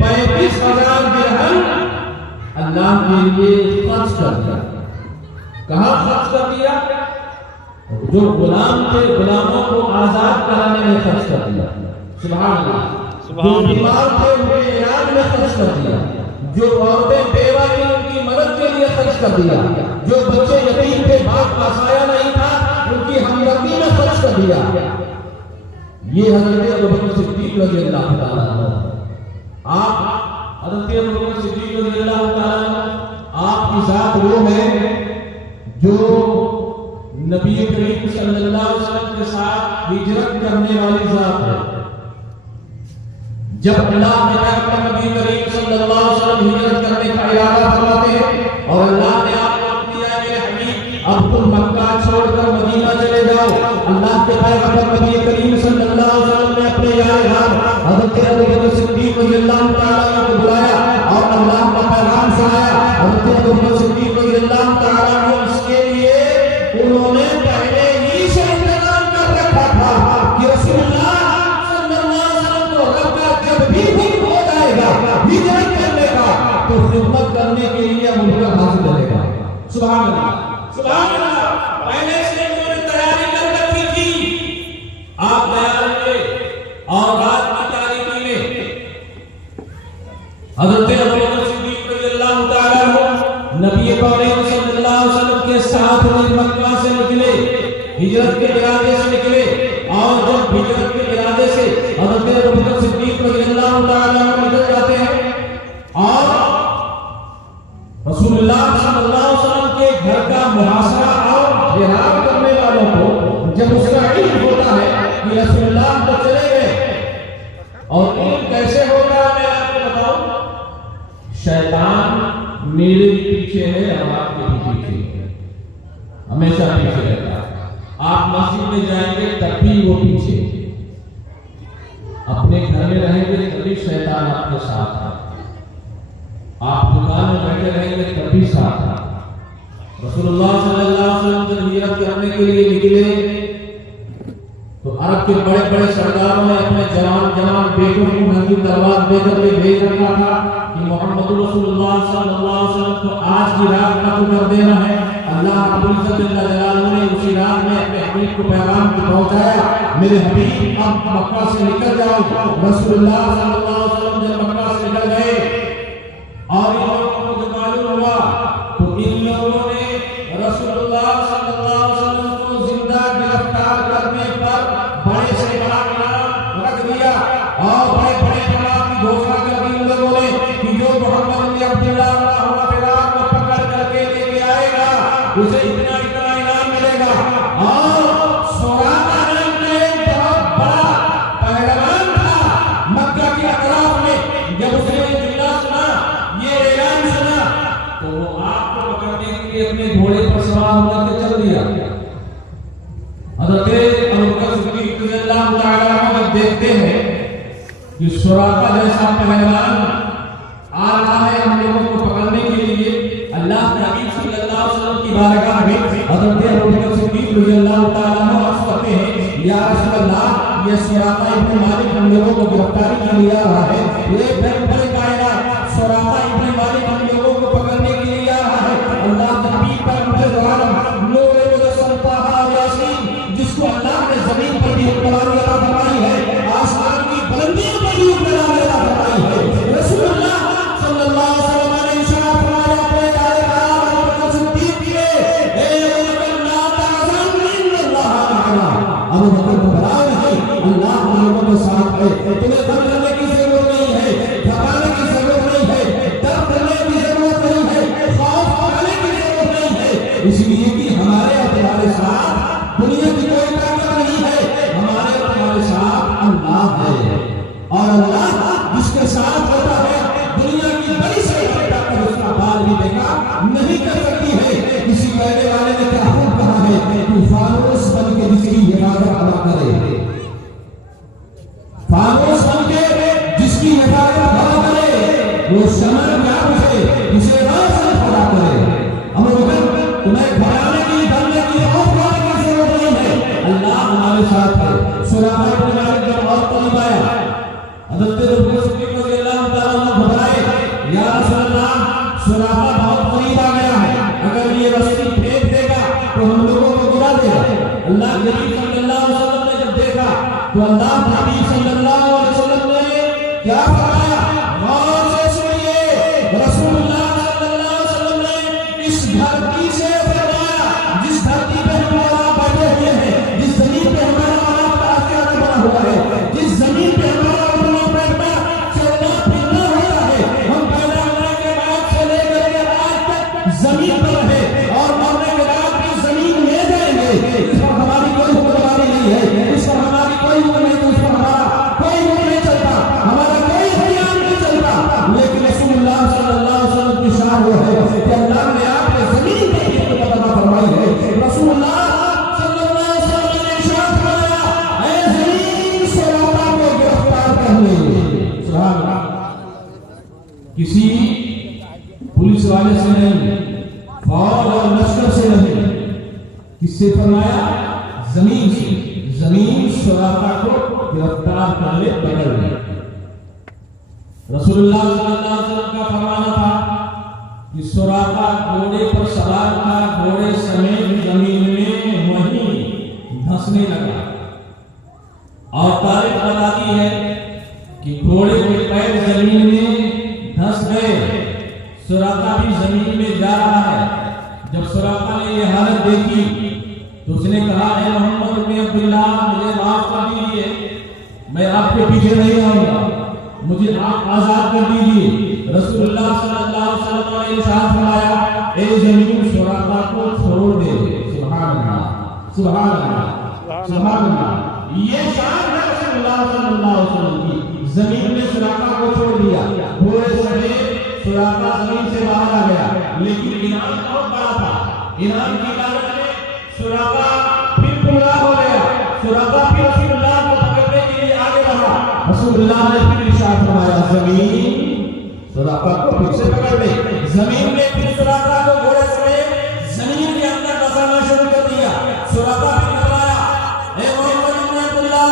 35,000 दिरहम अल्लाह के लिए खर्च कर दिया। कहां खर्च कर दिया? जो गुलाम थे, गुलामों को आजाद कराने में खर्च कर दिया। सुभान अल्लाह। जो बीमार थे उनके इलाज में खर्च कर दिया। जो औरतें बेवा थी उनकी मदद के लिए खर्च कर दिया। जो बच्चे यतीम थे, बाप का साया नहीं था, उनकी हमदर्दी में खर्च कर दिया। ये हज़रत अबू बकर सिद्दीक़ रज़ियल्लाहु तआला अन्हु। आप हज़रत अबू बकर सिद्दीक़ रज़ियल्लाहु तआला अन्हु आपकी जात वो है जो नबी करीम सल्लल्लाहु अलैहि वसल्लम के साथ हिजरत करने वाली जात है। जब अल्लाह ने पैगंबर नबी करीम सल्लल्लाहु अलैहि वसल्लम हिजरत करने का इरादा फरमाते हैं और अल्लाह ने आपको दिया मेरे हबीब अब तुम मक्का छोड़कर मदीना चले जाओ। अल्लाह के पैगंबर नबी करीम सल्लल्लाहु अलैहि वसल्लम ने अपने यार हज़रत अबू बकर सिद्दीक़ रज़ियल्लाहु तआला अन्हु को बुलाया और अल्लाह का पैगाम सुनाया। हज़रत अबू बकर सिद्दीक़ रज़ियल्लाहु तआला अन्हु इसके लिए उन्होंने पहले ही से इंतजाम कर रखा था कि रसूलुल्लाह सल्लल्लाहु अलैहि वसल्लम को रब का जब भी हुक्म हो जाएगा हिजरत करने का तो खिदमत करने के लिए उनका हाथ चलेगा। सुभान अल्लाह, सुभान अल्लाह। पहले से उन्होंने तैयारी कर रखी थी। आप तैयार हुए और रात की तारीकी में हज़रत अबू बकर सिद्दीक़ रज़ियल्लाहु तआला अन्हु नबी पाक सल्लल्लाहु अलैहि वसल्लम के साथ में मक्का से निकले, हिजरत के इरादे से निकले। और जब हिजरत के इरादे से हज़रत अबू बकर सिद्दीक़ रज़ियल्लाहु तआला अन्हु निकल जाते हैं और रसूलुल्लाह सल्लल्लाहु अलैहि वसल्लम के घर का मुहासरा और जिहाद करने वालों को जब उसका इल्म होता है कि रसूलुल्लाह तो चले गए। और इल्म कैसे होता है मैं आपको बताऊं। शैतान मेरे पीछे है और आपके भी पीछे है, हमेशा पीछे रहता है। आप मस्जिद में जाएंगे तब भी वो पीछे, अपने घर में रहेंगे तभी शैतान आपके साथ है, आप दुकान में बैठे रहेंगे तभी साथ है। रसूलुल्लाह सल्लल्लाहु अलैहि वसल्लम जब हिजरत करने के लिए निकले तो अरब के बड़े बड़े सरदारों ने अपने जवान बेटों को नंगी तलवार देकर के भेज रखा था कि मोहम्मद रसूलुल्लाह सल्लल्लाहु अलैहि वसल्लम को आज की रात खत्म कर देना है। अल्लाह रब्बुल इज्जत जल्ल जलालुहु ने उसी रात में अपने हबीब को पैगाम पहुंचाया, मेरे हबीब अब मक्का से निकल जाओ। रसूलुल्लाह सल्लल्लाहु अलैहि वसल्लम जब मक्का से निकल गए और इन लोगों को जब मालूम हुआ तो इन लोगों ने रसूलुल्लाह सल्लल्लाहु अलैहि वसल्लम को जिंदा गिरफ्तार करने पर बड़े से बड़ा इनाम रख दिया और बड़े बड़े इनाम की घोषणा कर दी उन लोगों ने कि जो मोहम्मद बिन अब्दुल्लाह को पकड़ करके लेके आएगा उसे इतना इतना इनाम मिलेगा। और सुराका नाम का एक बहुत बड़ा पहलवान था मक्का के अतराफ में, जब उसने ये जुमला सुना, ये ऐलान सुना, तो वो आपको पकड़ने के लिए अपने घोड़े पर सवार होकर के चल दिया। हज़रत अबू बकर सिद्दीक़ रज़ियल्लाहु तआला अन्हु देखते हैं कि सुराका जैसा पहलवान आ रहा है हम लोगों को पकड़ने के लिए, अल्लाह के हबीब सल्लल्लाहु अलैहि वसल्लम की बारगाह में हज़रत अबू बकर सिद्दीक़ रज़ियल्लाहु तआला अन्हु अर्ज़ करते हैं, या रसूल अल्लाह, ये सुराका इब्न मालिक हम लोगों को गिरफ्तारी के लिए आ रहा है। ये बड़े कायनात सुराका इब्न मालिक हम लोगों को पकड़ने के लिए आ रहा है। अल्लाह के हबीब पैगंबर आलम नूर मुजस्सम ताहा यासीन, जिसको अल्लाह ने जमीन पर भी हुक्मरानी अता फरमाई है, आसमान की बुलंदियों पर भी हुक्मरानी अता फरमाई अल्लाह नबी सल्लल्लाहु अलैहि वसल्लम ने जब देखा तो अल्लाह नबी सल्लल्लाहु अलैहि वसल्लम ने क्या फरमाया? गौर से सुनिए, रसूलुल्लाह सल्लल्लाहु अलैहि वसल्लम ने इस धरती से फरमाया, जिस धरती पे हमारा बैठे हुए हैं, जिस जमीन पे हमारा आसमान बना हुआ है, जिस जमीन पे हमारा उठना बैठना चलना फिरना होता है, हम पैदा होने के बाद से लेकर के आज तक जमीन पर रहे और मरने के बाद भी जमीन में जाएंगे। इस पर हमारी कोई जिम्मेदारी नहीं है, इस पर हमारी कोई वो नहीं, तो इस पर हमारा कोई वो नहीं चलता, हमारा कोई हथियार नहीं चलता। लेकिन रसूलुल्लाह सल्लल्लाहु अलैहि वसल्लम की शान वो है कि अल्लाह ने आपके जमीन पे ही अता फरमाई है। रसूलुल्लाह सल्लल्लाहु अलैहि वसल्लम ने इरशाद फरमाया, ऐ जमीन सरापा को गिरफ्तार कर ले। सुभान अल्लाह। किसी पुलिस वाले से नहीं, फौज और लश्कर से नहीं, किससे फरमाया? जमीन से। जमीन सुराका को गिरफ्तार कर ले, पकड़ ले। रसूलुल्लाह सल्लल्लाहु अलैहि वसल्लम का फरमाना था कि सुराका घोड़े पर सवार था, घोड़े समेत जमीन में वहीं धंसने लगा। और तारीख बताती है कि घोड़े के पैर जमीन में धंस गए, सुराका भी जमीन में जा रहा है। जब सुराका ने यह हालत देखी तो उसने कहा, ऐ मोहम्मद बिन अब्दुल्लाह, मुझे माफ कर दीजिए, मैं आपके पीछे नहीं आऊंगा, मुझे आप आजाद कर दीजिए। रसूलुल्लाह सल्लल्लाहु अलैहि वसल्लम ने इरशाद फरमाया, ए जमीन सुराका को छोड़ दे। सुभान अल्लाह, सुभान अल्लाह, सुभान अल्लाह। ये शान है रसूलुल्लाह सल्लल्लाहु अलैहि वसल्लम की। जमीन ने सुराका को छोड़ दिया, घोड़े समेत सुराका जमीन से बाहर आ गया। लेकिन इनाम बहुत बड़ा था, इनाम की लालच में सुराका फिर पूरा हो गया। सुराका फिर रसूलुल्लाह को पकड़ने के लिए आगे बढ़ा। रसूलुल्लाह ने फिर इरशाद फरमाया, जमीन सुराका को फिर से पकड़ ले। जमीन ने फिर सुराका को घोड़े समेत जमीन के अंदर धंसाना शुरू कर दिया। सुराका फिर घबराया, ए मोहम्मद बिन अब्दुल्लाह,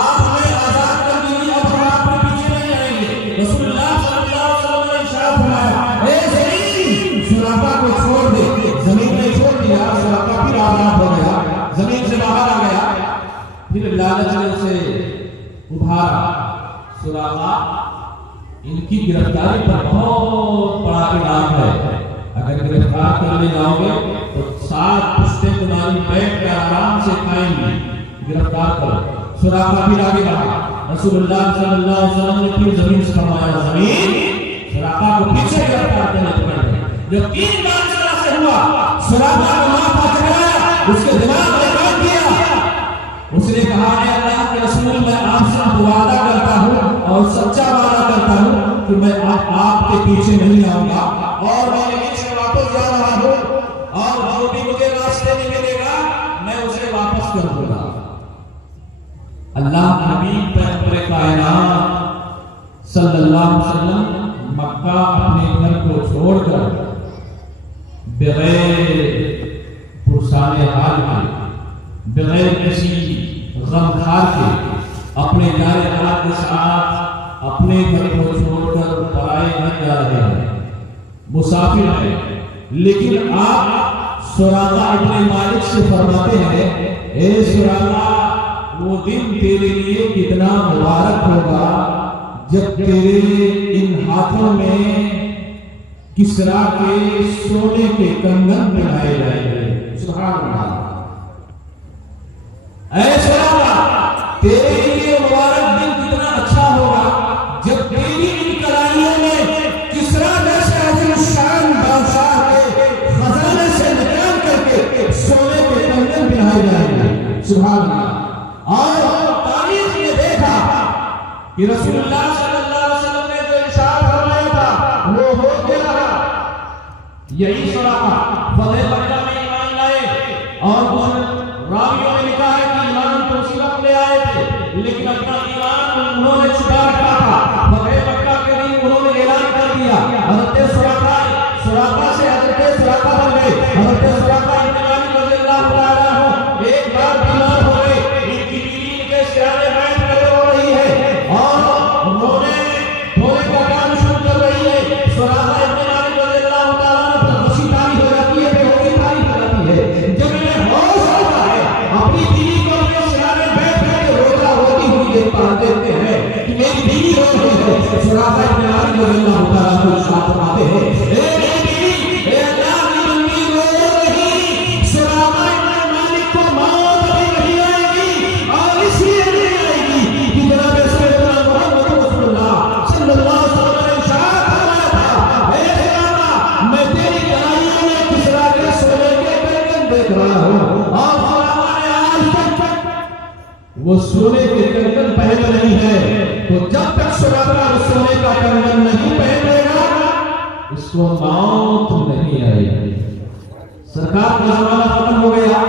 आप हमें आजाद कर दीजिए, अब हम आपके पीछे नहीं आएंगे। रसूलुल्लाह सल्लल्लाहु अलैहि वसल्लम ने इरशाद फरमाया, ए जमीन सुराका को छोड़ दे। जमीन ने छोड़ दिया, सुराका फिर आजाद हो गया, जमीन से बाहर आ गया। फिर लालच ने उसे उभारा। सुराका, इनकी गिरफ्तारी पर बहुत बड़ा इनाम है, अगर गिरफ्तार कर ले जाओगे तो 7 पुश्ते तुम्हारी बैठ कर आराम से खाएंगी, गिरफ्तार करो। सुराका फिर आगे बढ़ा। रसूलुल्लाह सल्लल्लाहु अलैहि वसल्लम ने फिर जमीन से फरमाया, जमीन सुराका को फिर से गिरफ्तार करने पड़े। जब 3 बार से हुआ, सुराका को माथा चढ़ाया, उसके दिमाग में काम किया। उसने कहा, ऐ अल्लाह के रसूल, मैं आपसे वादा करता हूँ और सच्चा वादा करता हूँ कि मैं आपके पीछे नहीं आऊंगा और मैं यहीं से वापस जा रहा हूँ, और जो भी मुझे रास्ते में मिलेगा मैं उसे वापस कर दूंगा। अल्लाह नबी पैगंबर कायनात सल्लल्लाहु अलैहि वसल्लम मक्का अपने घर को छोड़कर बगैर पुरसाने हाल के, बगैर किसी गमखार के, अपने जाने हाथ के साथ अपने घर को छोड़कर पराए घर जा रहे हैं, मुसाफिर हैं। लेकिन आप सुराका अपने मालिक से फरमाते हैं, ए सुराका, वो दिन तेरे लिए कितना मुबारक होगा जब तेरे इन हाथों में किसरा के सोने के कंगन पहनाए जाएंगे। सुभान अल्लाह। ऐ सुराका, तेरे लिए मुबारक दिन कितना अच्छा होगा जब तेरी इन कलाइयों में किसरा जैसे अज़ीम बादशाह के खजाने से निकाल करके सोने के कंगन पहनाए जाएंगे। सुभान अल्लाह। और तारीख ने देखा कि रसूलुल्लाह सल्लल्लाहु अलैहि वसल्लम ने जो इरशाद फरमाया था वो हो गया। यही सुराका फतेह मक्का में ईमान लाए, और रावियों ने लिखा है कि ईमान तो उसी वक्त ले आए थे, लेकिन अपना ईमान उन्होंने छुपा रखा था। फतेह मक्का के दिन उन्होंने ऐलान कर दिया, हज़रत सुराका से हज़रत सुराका बन गए। हज़रत सुराका इंतकाली रज़ियल्लाहु ताला अन्हु एक बार बीमार हो गए, इनकी बीवी इनके सिराने बैठ कर रो रही है और उन्होंने धोने का काम शुरू कर रही है। सुराका इंतकाली रज़ियल्लाहु ताला अन्हु पर खुशी तारी हो जाती है, बेहोशी तारी हो जाती है। जब इन्हें होश आता है, सुराफा इब्न मालिक रज़ियल्लाहु तआला को इरशाद फरमाते हैं, ए नबी, ए अल्लाह की बंदी रो नहीं, सुराफा इब्न मालिक को मौत अभी नहीं आएगी, और इसलिए नहीं आएगी कि जनाब सैयदना मुहम्मद रसूलुल्लाह सल्लल्लाहु अलैहि वसल्लम ने इरशाद फरमाया था, ए सुराफा, मैं तेरी गहराइयों में किसरा के सोने के कंगन देख रहा हूं, और सुराफा ने आज तक वो सोने के कंगन पहने नहीं है। तो जब तक सुराफा सोने का कंगन नहीं पहनेगा, इसको मौत नहीं आएगी। सरकार का जमाना खत्म हो गया,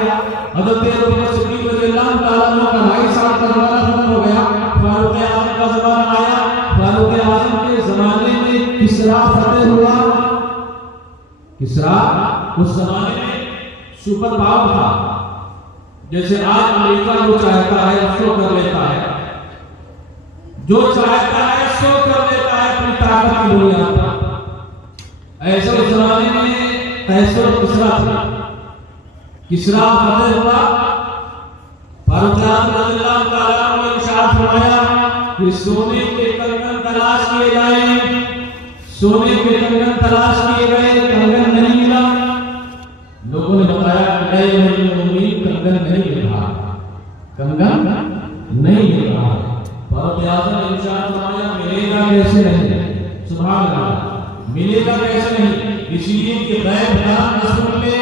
हजरत अबू बकर सिद्दीक़ रज़ियल्लाहु तआला अन्हु का भाई साहब का जमाना खत्म हो गया, फारूक आज़म का जमाना आया। फारूक आज़म के जमाने में किसरा फतेह हुआ। किसरा उस जमाने में सुपर पावर था। जैसे आज अमेरिका जो चाहता है सो कर लेता है, जो चाहता है सो कर लेता है अपनी ताकत की बुनियाद पर। ऐसे उस जमाने में कैसर किसरा था। किसरा फतेह हुआ। फारूक आज़म रज़ियल्लाहु तआला अन्हु ने इरशाद फरमाया कि सोने के कंगन तलाश किए जाए। सोने के कंगन तलाश किए गए, कंगन नहीं मिला। लोगों ने बताया कंगन नहीं मिल रहा, कंगन नहीं मिल रहा। फारूक आज़म ने इरशाद फरमाया मिलेगा कैसे नहीं। सुभान अल्लाह, मिलेगा कैसे नहीं। इसलिए कि गैब दान रसूल ने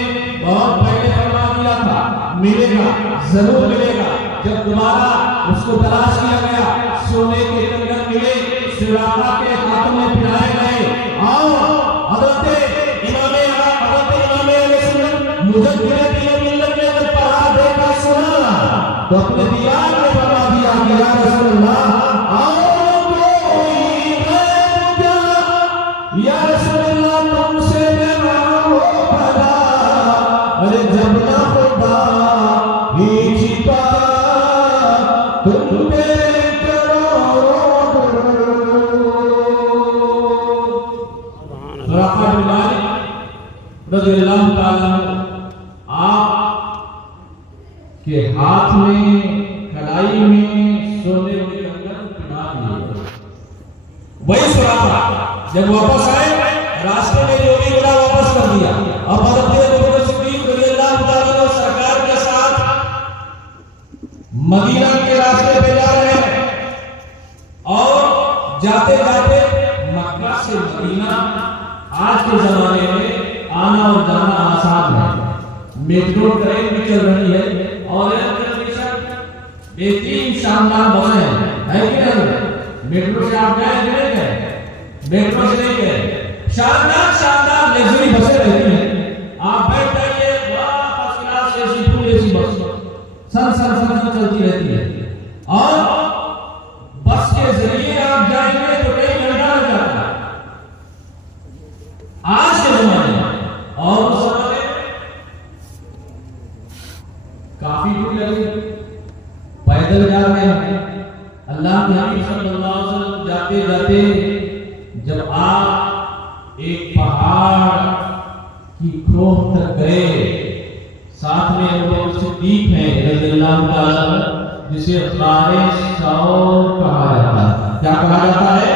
बहुत पहले फरमा दिया था मिलेगा, जरूर मिलेगा। जब दोबारा उसको तलाश किया गया, सोने के कंगन मिले, सुराफा के हाथों में पहनाए गए, और हज़रत इमाम मुजद्दिद मिल्लत ने जब पढ़ा देखा सुना, तो अपने दीवार में फरमा दिया कि या रसूल अल्लाह, या रसूल अल्लाह, तुमसे मैं मांगू भला, अरे जब ना खुदा ही छिपा तुम पे करो। सुराफा इब्न मालिक रज़ियल्लाहु तआला आप के हाथ में कलाई में सोने के कंगन पहना दिए। वही सुराफा जब वापस आए, रास्ते में जो भी मिला वापस कर दिया। अब हज़रत अबू बकर सिद्दीक़ रज़ियल्लाहु तआला अन्हु सरकार के साथ मदीना के रास्ते पे जा रहे हैं, और जाते जाते मक्का से मदीना आज के जमाने में आना और जाना आसान है। मेट्रो ट्रेन भी चल रही है, और बेहतरीन शानदार बसें है कि नहीं। मेट्रो से आप गए कि नहीं गए। मेट्रो से नहीं गए, शानदार शानदार लग्जरी बसें रहती हैं। आप बैठ जाइए, first class AC full AC bus सन सन सन सन चलती रहती है, और बस के जरिए आप जाएंगे तो कई घंटा लग जाता है आज के जमाने में। और उस जमाने में काफी दूर लगे, पैदल जा रहे हैं। अल्लाह के हबीब सल्लल्लाहु अलैहि वसल्लम जाते जाते जब आप एक पहाड़ की खोह तक गए, साथ में अबू बकर सिद्दीक़ हैं रज़ियल्लाहु तआला, जिसे ग़ारे सौर कहा जाता है। क्या कहा जाता है।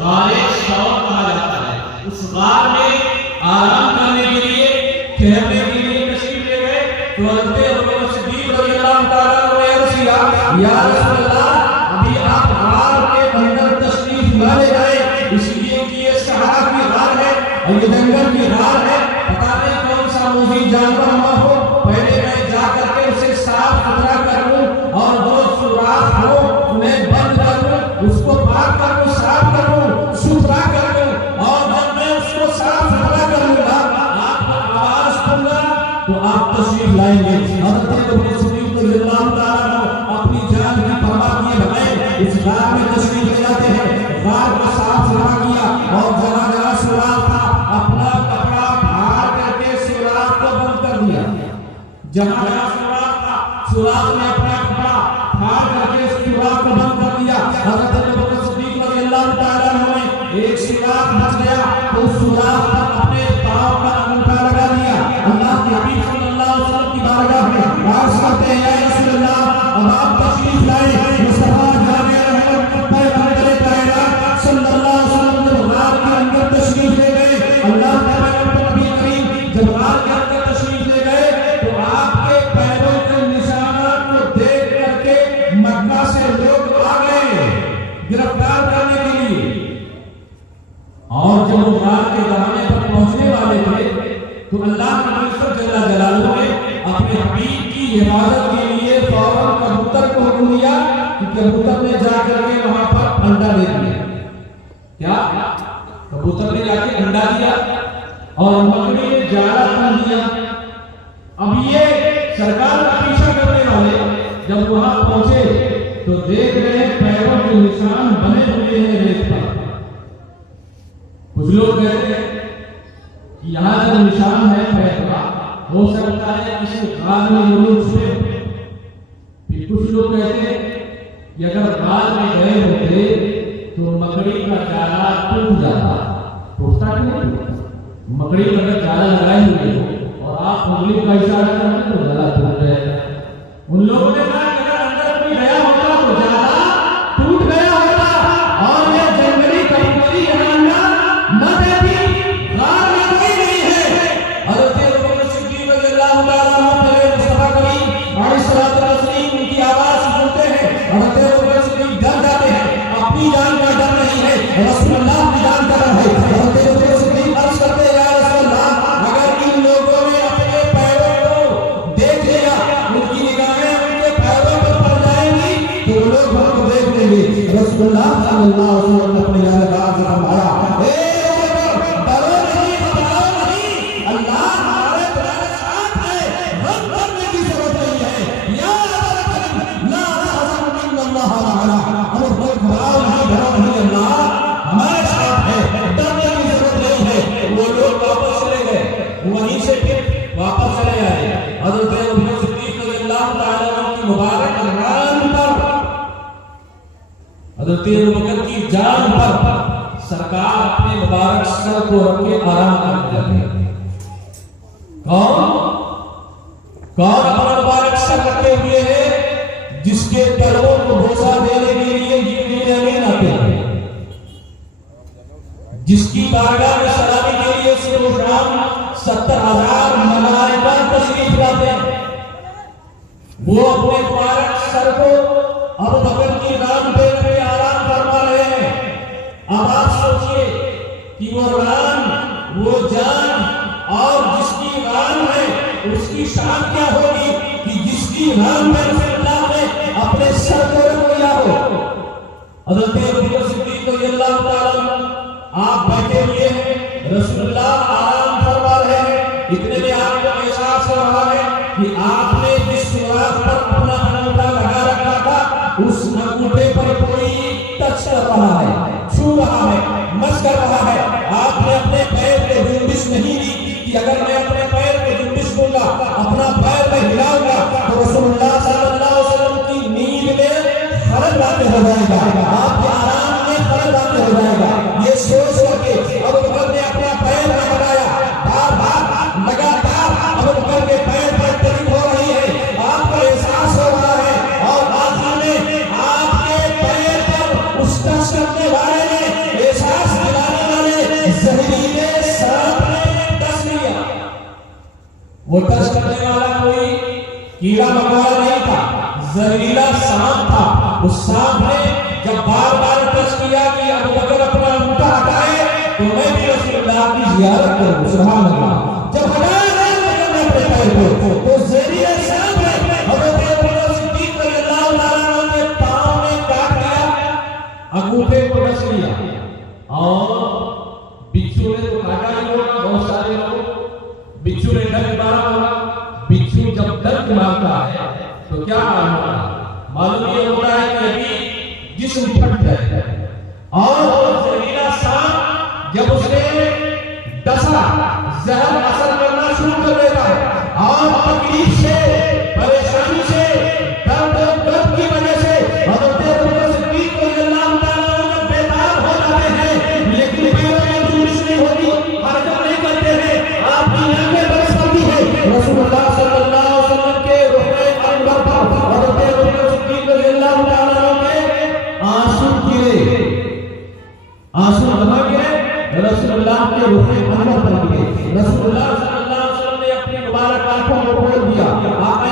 ग़ारे सौर कहा जाता है। उस ग़ार में आराम करने के लिए, ठहरने के लिए तशरीफ ले गए। तो हज़रत अबू बकर सिद्दीक़ रज़ियल्लाहु तआला ने अर्ज़ किया, या रसूल अल्लाह, अभी आप ग़ार के अंदर तशरीफ न ले जाए, इसलिए कि ये सहारा की ग़ार है और ये जंगल की ग़ार है। पता नहीं कौन सा मुज़ीद जानवर हुआ हो, पहले मैं जा करके उसे साफ सुथरा करूं, और जो सुराख हो उन्हें बंद करूं, उसको पाक करूं, साफ करूं, सुथरा करूं, और जब मैं उसको साफ सुथरा करूंगा, आपको आवाज दूंगा तो आप तशरीफ लाएंगे। हज़रत अबू बकर सिद्दीक़ रज़ियल्लाहु तआला अन्हु अपनी जान की परवाह किए बगैर उस ग़ार में तशरीफ ले जाते हैं। ग़ार को साफ सुथरा किया, और जहाँ जहाँ सुराख था अपना कपड़ा फाड़ करके सुराख को बंद कर दिया। जहाँ जहाँ सुराख था, सुराख ने अपना कपड़ा फाड़ करके सुराख को बंद कर दिया। हज़रत अबू बकर सिद्दीक़ रज़ियल्लाहु तआला अन्हु ने एक सुराख बच गया, तो सुराख पर अपने पाँव का अंगूठा लगा दिया। अल्लाह के हबीब सल्लल्लाहु अलैहि वसल्लम की बारगाह में अर्ज़ करते हैं, या रसूल अल्लाह, अब आप तशरीफ लाए। मुस्तफा जाने रहमत पैगंबर कायनात सल्लल्लाहु अल्लाह के परमेश्वर जल्ला जलालुहु ने अपने हबीब की हिफाजत के लिए फौरन कबूतर को हुक्म दिया कि कबूतर ने जाकर के वहां पर अंडा दे दिया। क्या कबूतर ने जाके अंडा दिया और मकड़ी ने जाला बना दिया। अब ये सरकार का पीछा करने वाले जब वहां पहुंचे तो देख रहे हैं पैरों के निशान बने हुए हैं रेत पर। कुछ लोग कहते हैं कि यहाँ जो निशान है पैर का हो सकता है किसी गाल में जरूर छुपे। फिर कुछ लोग कहते हैं कि अगर गाल में गए होते तो मकड़ी का जाला टूट जाता। टूटता क्यों? मकड़ी का अगर जाला लगाए हुए हो और आप उंगली का इशारा करें तो जाला टूट जाएगा। उन लोगों ने कहा कि अगर अंदर कोई गया होता तो जाला टूट गया होता और ये जंगली कबूतरी यहाँ न देती। गाल में कोई नहीं है। हज़रत अबू बकर सिद्दीक़ रज़ियल्लाहु तआला अन्हु मेरे मुस्तफा करीम अलैहिस्सलातु वस्सलाम उनकी आवाज सुनते हैं। हज़रत अबू बकर सिद्दीक़ डर जाते हैं। अपनी जान का डर नहीं है, रसूलुल्लाह की जान का डर है। हज़रत अबू बकर सिद्दीक़ अर्ज़ करते हैं, या रसूलल्लाह, अगर इन लोगों ने अपने पैरों को देख लिया, उनकी निगाहें उनके पैरों पर पड़ जाएंगी तो वो लोग हमको देख लेंगे। रसूलुल्लाह सल्लल्लाहु अलैहि वसल्लम ने अपने यादगार से फरमाया, डरो नहीं, घबराओ नहीं, अल्लाह हमारे तुम्हारे साथ है, गम करने की जरूरत नहीं है। या ला तहज़न इन्नल्लाह मअना, हम घबराओ नहीं, डरो नहीं, अल्लाह हमारे साथ है, डरने की जरूरत नहीं है। वो लोग वापस चले गए, वहीं से फिर वापस चले आए। हज़रत अबू बकर सिद्दीक़ रज़ियल्लाहु तआला अन्हु की मुबारक रान पर, हज़रत अबू बकर की जान पर सरकार अपने मुबारक सर को रख के आराम करने लगे। कौन कौन अपना मुबारक सर रखे हुए है? जिसके पैरों को बोसा देने के लिए जिब्रील अमीन आते हैं, जिसकी बारगाह में सलामी के लिए सुबह शाम 70,000 मलाइका तशरीफ लाते हैं। वो अपने मुबारक सर को अबू बकर की रान पे रखे आराम फरमा रहे हैं। अब आप सोचिए कि वो रान, वो जान और जिसकी रान है उसकी शान क्या होगी कि जिसकी रान में रसूलुल्लाह ने अपने सर को रख लिया हो। हज़रत अबू बकर सिद्दीक़ रज़ियल्लाहु तआला अन्हु आप बैठे हुए हैं, रसूलुल्लाह आराम फरमा रहे हैं। इतने में आपको एहसास हो रहा है कि आपने जिस सुराख पर अपना अंगूठा लगा रखा था उस अंगूठे पर कोई टच कर रहा है, छू रहा है, मस कर रहा है। आपने अपने पैर पे जुम्बिश नहीं दी कि अगर मैं अपने पैर पे जुम्बिश दूंगा, अपना पैर में हिलाऊंगा तो रसूलुल्लाह सल्लल्लाहु अलैहि वसल्लम की नींद में खलल वाक़ हो जाएगा, आपके आराम में खलल वाक़ हो जाएगा। ये सोच करके अबू बकर ने अपना पैर लगाया, बार बार लगातार अबू बकर के पैर पर तकलीफ हो रही है, आपको एहसास हो रहा है और आखिर में आपके पैर पर उस टच करने वाले ने, एहसास दिलाने वाले जहरीले सांप ने टच लिया। वो टच करने वाला कोई कीड़ा मकोड़ा नहीं था, जहरीला सांप था। उस सांप ने जब बार बार टच किया कि अबू बकर अपना अंगूठा हटाए तो मैं भी रसूलुल्लाह की ज़ियारत करूं, सुभान अल्लाह। जब हटाया नहीं अपने पैर को तो जहरीले सांप ने हज़रत अबू बकर सिद्दीक़ रज़ियल्लाहु तआला अन्हु के पांव में काट दिया, अंगूठे को डस लिया। और बिच्छू ने तो काटा ही होगा, बहुत सारे लोग बिच्छू ने डंक मारा होगा। बिच्छू जब डंक मारता है तो क्या मालूम होगा? मालूम ये होता है कि अभी जिस्म फट जाएगा। और जहरीला सांप जब उसने डसा, जहर असर करना शुरू कर देता है और तकलीफ से, परेशानी से, दर्द की वजह से हज़रत अबू बकर सिद्दीक़ रज़ियल्लाहु तआला अन्हु बेताब हो जाते हैं, लेकिन पैरों में जुम्बिश नहीं होती, हरकत नहीं करते हैं। आपकी आंखें बरस पड़ती है। रसूलुल्लाह सल्लल्लाहु अलैहि वसल्लम के रुख़ अनवर पर हज़रत अबू बकर सिद्दीक़ रज़ियल्लाहु तआला अन्हु के आंसू गिरे, आंसू कहाँ गिरे? रसूलुल्लाह के रुख़ अनवर पर गिरे। रसूलुल्लाह सल्लल्लाहु अलैहि वसल्लम ने अपनी मुबारक आंखों को खोल दिया। आका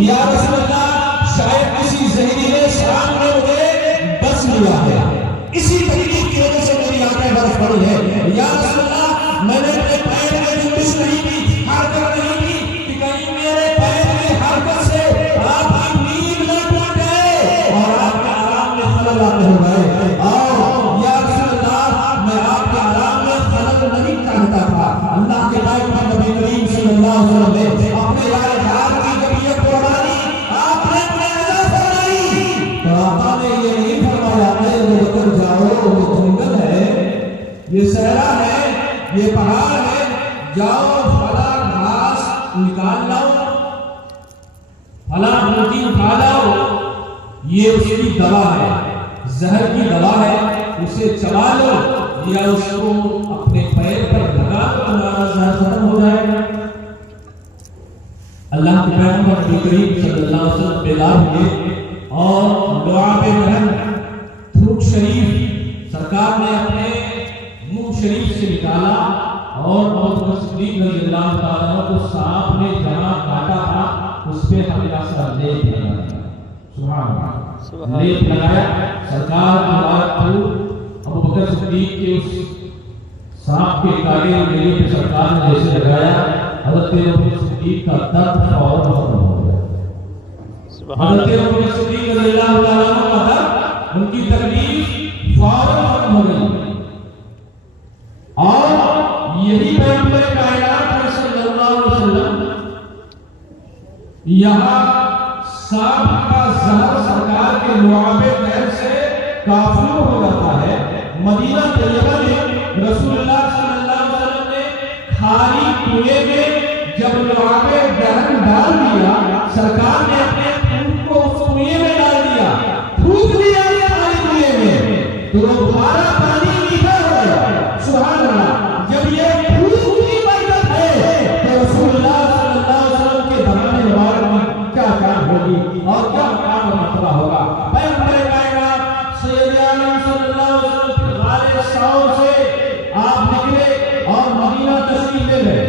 या रसूल अल्लाह शायद किसी जहरीले शराब ने मुझे बस लिया है, इसी तकलीफ की वजह से मेरी आंखें बर्फ पड़ी है। या रसूल अल्लाह मैंने अपने पैर में जुम्बिश नहीं की, हरकत नहीं की कि कहीं मेरे पैर की हरकत से आपकी नींद न टूट जाए और आपके आराम में खलल आते हो गए। और या रसूल अल्लाह मैं आपके आराम में खलल नहीं चाहता था। अल्लाह के नायक नबी करीम सल्लल्लाहु अलैहि वसल्लम ने अपने यार की जब ये कुर्बानी आपने मुआवजा फरमाई तो आका ने ये नहीं फरमाया अरे बकर जाओ, ये जंगल है, ये सहरा है, ये पहाड़ है, जाओ फला घास निकाल लाओ, फला रोटी उठा लाओ, ये उसकी दवा है, जहर की दवा है, उसे चबा लो या उसको अपने पैर पर लगा दो, तुम्हारा जहर खत्म हो जाएगा। अल्लाह के पैगंबर नबी करीम सल्लल्लाहु अलैहि वसल्लम बेदार हुए और लुआब रहन थूक शरीफ सरकार ने अपने मुंह शरीफ से निकाला और अबू सिद्दीक रज़ियल्लाहु ताला को सांप ने जहां काटा था उस पे हल्का सा लेप लगाया। सुभान अल्लाह, लेप लगाया। सरकार की बात थी अबू बकर सिद्दीक के उस सांप के काटे मेरे पे सरकार ने जैसे लगाया, हज़रत अबू सिद्दीक का दर्द फौरन खत्म हो गया। हज़रत अबू सिद्दीक रज़ियल्लाहु ताला का दर्द, उनकी तकलीफ फौरन खत्म हो गई। और यही पैगंबर कायनात सल्लल्लाहु अलैहि वसल्लम यहाँ सांप का जहर सरकार के लुआबे पैर से काफिर हो जाता है। मदीना तैयबा में रसूलुल्लाह सल्लल्लाहु अलैहि वसल्लम ने खाली कुएं में जब लुआबे दहन डाल दिया, सरकार ने अपने फूक को उस कुएं में डाल दिया, फूक दिया खाली कुएं में, तो खारा पानी मीठा हो गया। सुभान अल्लाह, जब ये फूक की बरकत है तो रसूलुल्लाह सल्लल्लाहु अलैहि वसल्लम के दमाने मुबारक में क्या काम होगी और क्या काम मर्तबा होगा। पैगंबर कायनात सैयद आलम सल्लल्लाहु अलैहि वसल्लम के गाले सौर से आप निकले और मदीना तशरीफ ले गए।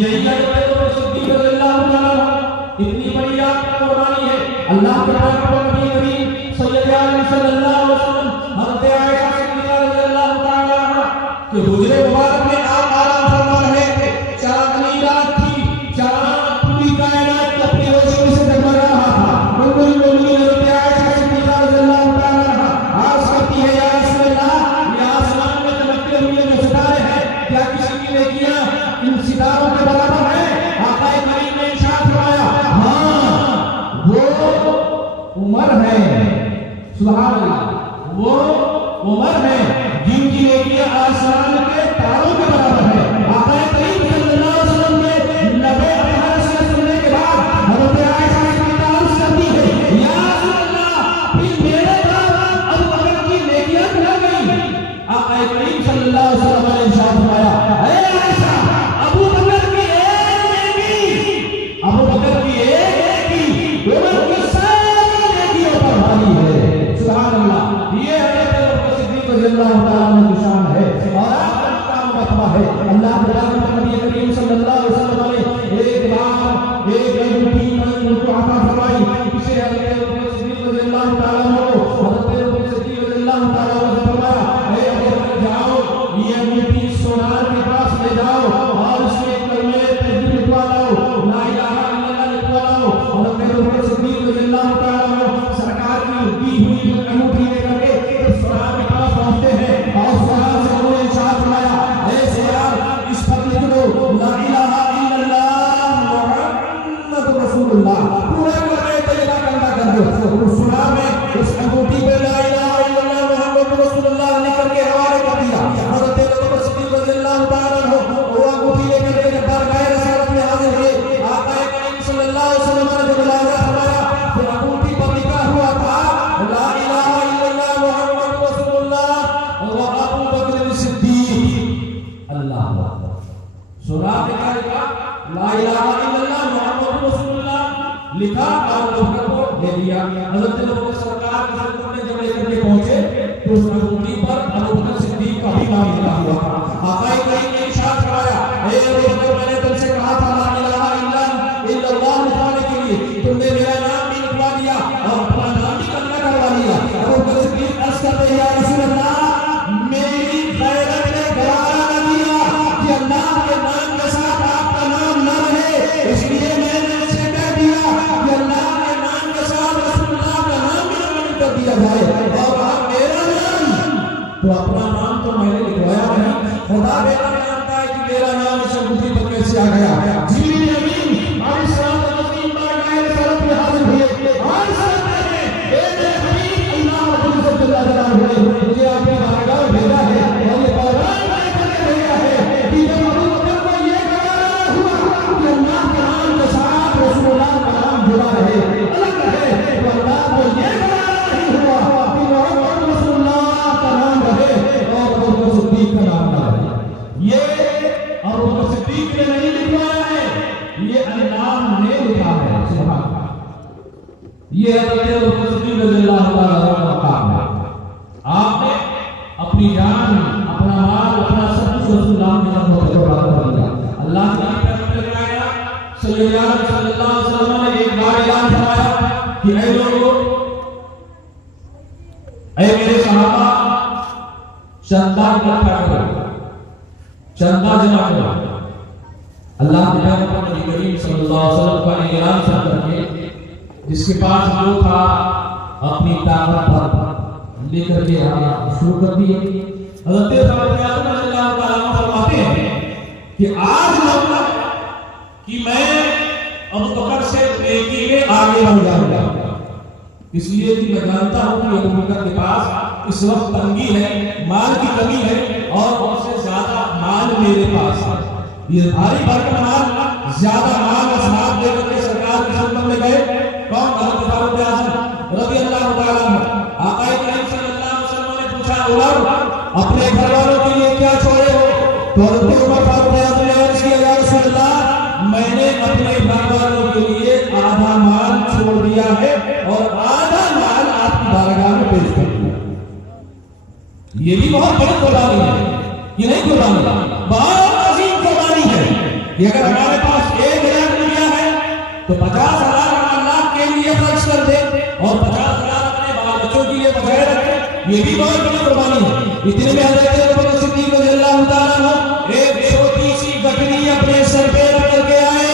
यही हज़रत सिद्दीक रज़ियल्लाहु ताला इतनी बड़ी आपकी कुर्बानी है। अल्लाह के पैगंबर नबी करीम सैयद आलम सल्लल्लाहु अलैहि वसल्लम हज़रत आयशा सिद्दीक़ा रज़ियल्लाहु ताला के हुजरे मुबारक में आप आराम फरमा रहे थे। चांदनी रात थी, चांद पूरी कायनात को अपनी रोशनी से जगमगा रहा था। उम्मुल मोमिनीन हज़रत आयशा सिद्दीक़ा रज़ियल्लाहु ताला अर्ज़ करती है, या रसूल अल्लाह, ये आसमान में चमकते हुए जो सितारे हैं, क्या किसी की नेकियां इन सितारों के बराबर है? आका करीम ने इरशाद फरमाया, हाँ वो उमर है। सुभान अल्लाह, वो उमर है जिनकी नेकियां आसमान के तारों के बराबर है। आका करीम सल्लल्लाहु अलैहि वसल्लम के लबे अतहर से सुनने के बाद हज़रत आयशा सिद्दीक़ा अर्ज़ करती है, या रसूल अल्लाह, फिर मेरे बाद अबू बकर की नेकियां कहाँ गई? आका करीम सल्लल्लाहु अलैहि वसल्लम ने इरशाद फरमाया, ऐ आयशा, अबू बकर की एक नेकी, अबू बकर की एक नेकी उमर की सारी नेकियों पर भारी है। सुभान अल्लाह, ये हज़रत सिद्दीक़ रज़ियल्लाहु ताला की शान है और आपका मर्तबा है। अल्लाह के पैगंबर नबी करीम सल्लल्लाहु अलैहि वसल्लम ने एक बार एक अंगूठी उनको अता फरमाई। इसे हज़रत सिद्दीक़ रज़ियल्लाहु ताला को हज़रत सिद्दीक़ रज़ियल्लाहु ताला ने फरमाया, ए अबू बकर, जाओ ये अंगूठी सोनार के पास ले जाओ और इसमें कलमे तस्बीह लिखवा लाओ, ला इलाहा इल्लल्लाह लिखवा लाओ। हज़रत सिद्दीक़ रज़ियल्लाहु ताला सरकार की दी हुई अंगूठी लेकर के सोनार के पास पहुंचते हैं और सोनार से उन्होंने इरशाद फरमाया, ऐ सोनार, इस पर लिख दो ला इलाहा इल्लल्लाह मुहम्मद रसूलुल्लाह। पूरा करने तरीका कंधा कर दो। उस सोनार में उस अंगूठी पे ला इलाहा इल्लल्लाह मुहम्मद रसूलुल्लाह लिख करके हवाले कर दिया। हज़रत सिद्दीक़ रज़ियल्लाहु ताला वो अंगूठी लेकर के दरगाह रसूलुल्लाह में हाजिर हुए। आका करीम सल्लल्लाहु अलैहि वसल्लम ने जब मुलाज़ा फरमाया तो अंगूठी पर लिखा हुआ था ला इलाहा इल्लल्लाह मुहम्मद रसूलुल्लाह व अबू बकर सिद्दीक। अल्लाह अकबर। सुना क्या लिखा? ला इलाहा इल्लल्लाह मुहम्मद रसूलुल्लाह लिखा और अबू बकर को दे दिया। हज़रत अबू बकर सरकार की खिदमत में जब लेकर के पहुंचे तो उस अंगूठी पर अबू बकर सिद्दीक का भी नाम लिखा हुआ था। आका करीम ने इरशाद फरमाया, ए अबू बकर, मैंने तुमसे कहा था ला इलाहा इल्लल्लाह लिखवाने के लिए, भेजा गया। जिब्रील अमीन अलैहिस्सलाम तस्लीम बारगाह रिसालत में हाजिर हुए और कहते हैं ए मेरे हबीब अल्लाह जल्ल जलालहू मुझे आपकी बारगाह में भेजा है और ये पैगाम लेकर भेजा है कि जब अबू बकर को ये गवारा हुआ कि अल्लाह के नाम के साथ रसूलुल्लाह का नाम जुड़ा रहे अलग रहे, तो अल्लाह को ये गवारा नहीं हुआ कि मोहम्मद रसूलुल्लाह का नाम रहे और अबू बकर सिद्दीक का नाम ना रहे। ये अबू बकर सिद्दीक ने नहीं लिखवाया है, ये अल्लाह ने लिखा है। सुभान अल्लाह। ये हज़रत अबू बकर सिद्दीक रज़ियल्लाहु ताला अन्हु का मकाम है। आपने अपनी जान, अपना माल, अपना सब कुछ रसूलुल्लाह के नाम पर कुर्बान कर दिया। अल्लाह के नबी लगाया सल्लल्लाहु अलैहि वसल्लम ने एक बार ऐलान फरमाया कि ऐ लोगों, ऐ मेरे सहाबा, चंदा इकट्ठा करो, चंदा जमा करो। अल्लाह के पैगंबर नबी करीम सल्लल्लाहु अलैहि वसल्लम का ऐलान सुन करके जिसके पास जो था अपनी ताकत पर लेकर के आना शुरू कर दिए। हज़रत अल्लाह ताला फरमाते हैं कि आज मौका कि मैं अबू बकर से नेकी में आगे बढ़ जाऊंगा, इसलिए कि मैं जानता हूं कि अबू बकर के पास इस वक्त तंगी है, माल की कमी है और उससे ज्यादा माल मेरे पास है। ये भारी भरकम माल, ज्यादा माल असबाब लेकर के सरकार की खिदमत में गए। कौन? हज़रत फारूक आज़म रज़ियल्लाहु ताला अन्हु। आका करीम सल्लल्लाहु अलैहि वसल्लम ने पूछा, उमर अपने घर वालों के लिए क्या छोड़े हो? तो हज़रत उमर फारूक आज़म ने अर्ज़ किया, या रसूलल्लाह, मैंने अपने घर वालों के लिए आधा माल छोड़ दिया है और आधा माल आपकी बारगाह में पेश कर दिया। ये भी बहुत बड़ी कुर्बानी है, ये नहीं कुर्बानी, बहुत अजीम कुर्बानी है। कि अगर हमारे पास 1,00,000 रुपया है तो 50,000 अल्लाह के लिए खर्च कर दे और 50,000 अपने बाल बच्चों के लिए बचाए रखे, ये भी बहुत बड़ी कुर्बानी है। इतने में हज़रत अबू बकर सिद्दीक रज़ियल्लाहु ताला अन्हु एक छोटी सी बकरी अपने सर पे रख करके आए,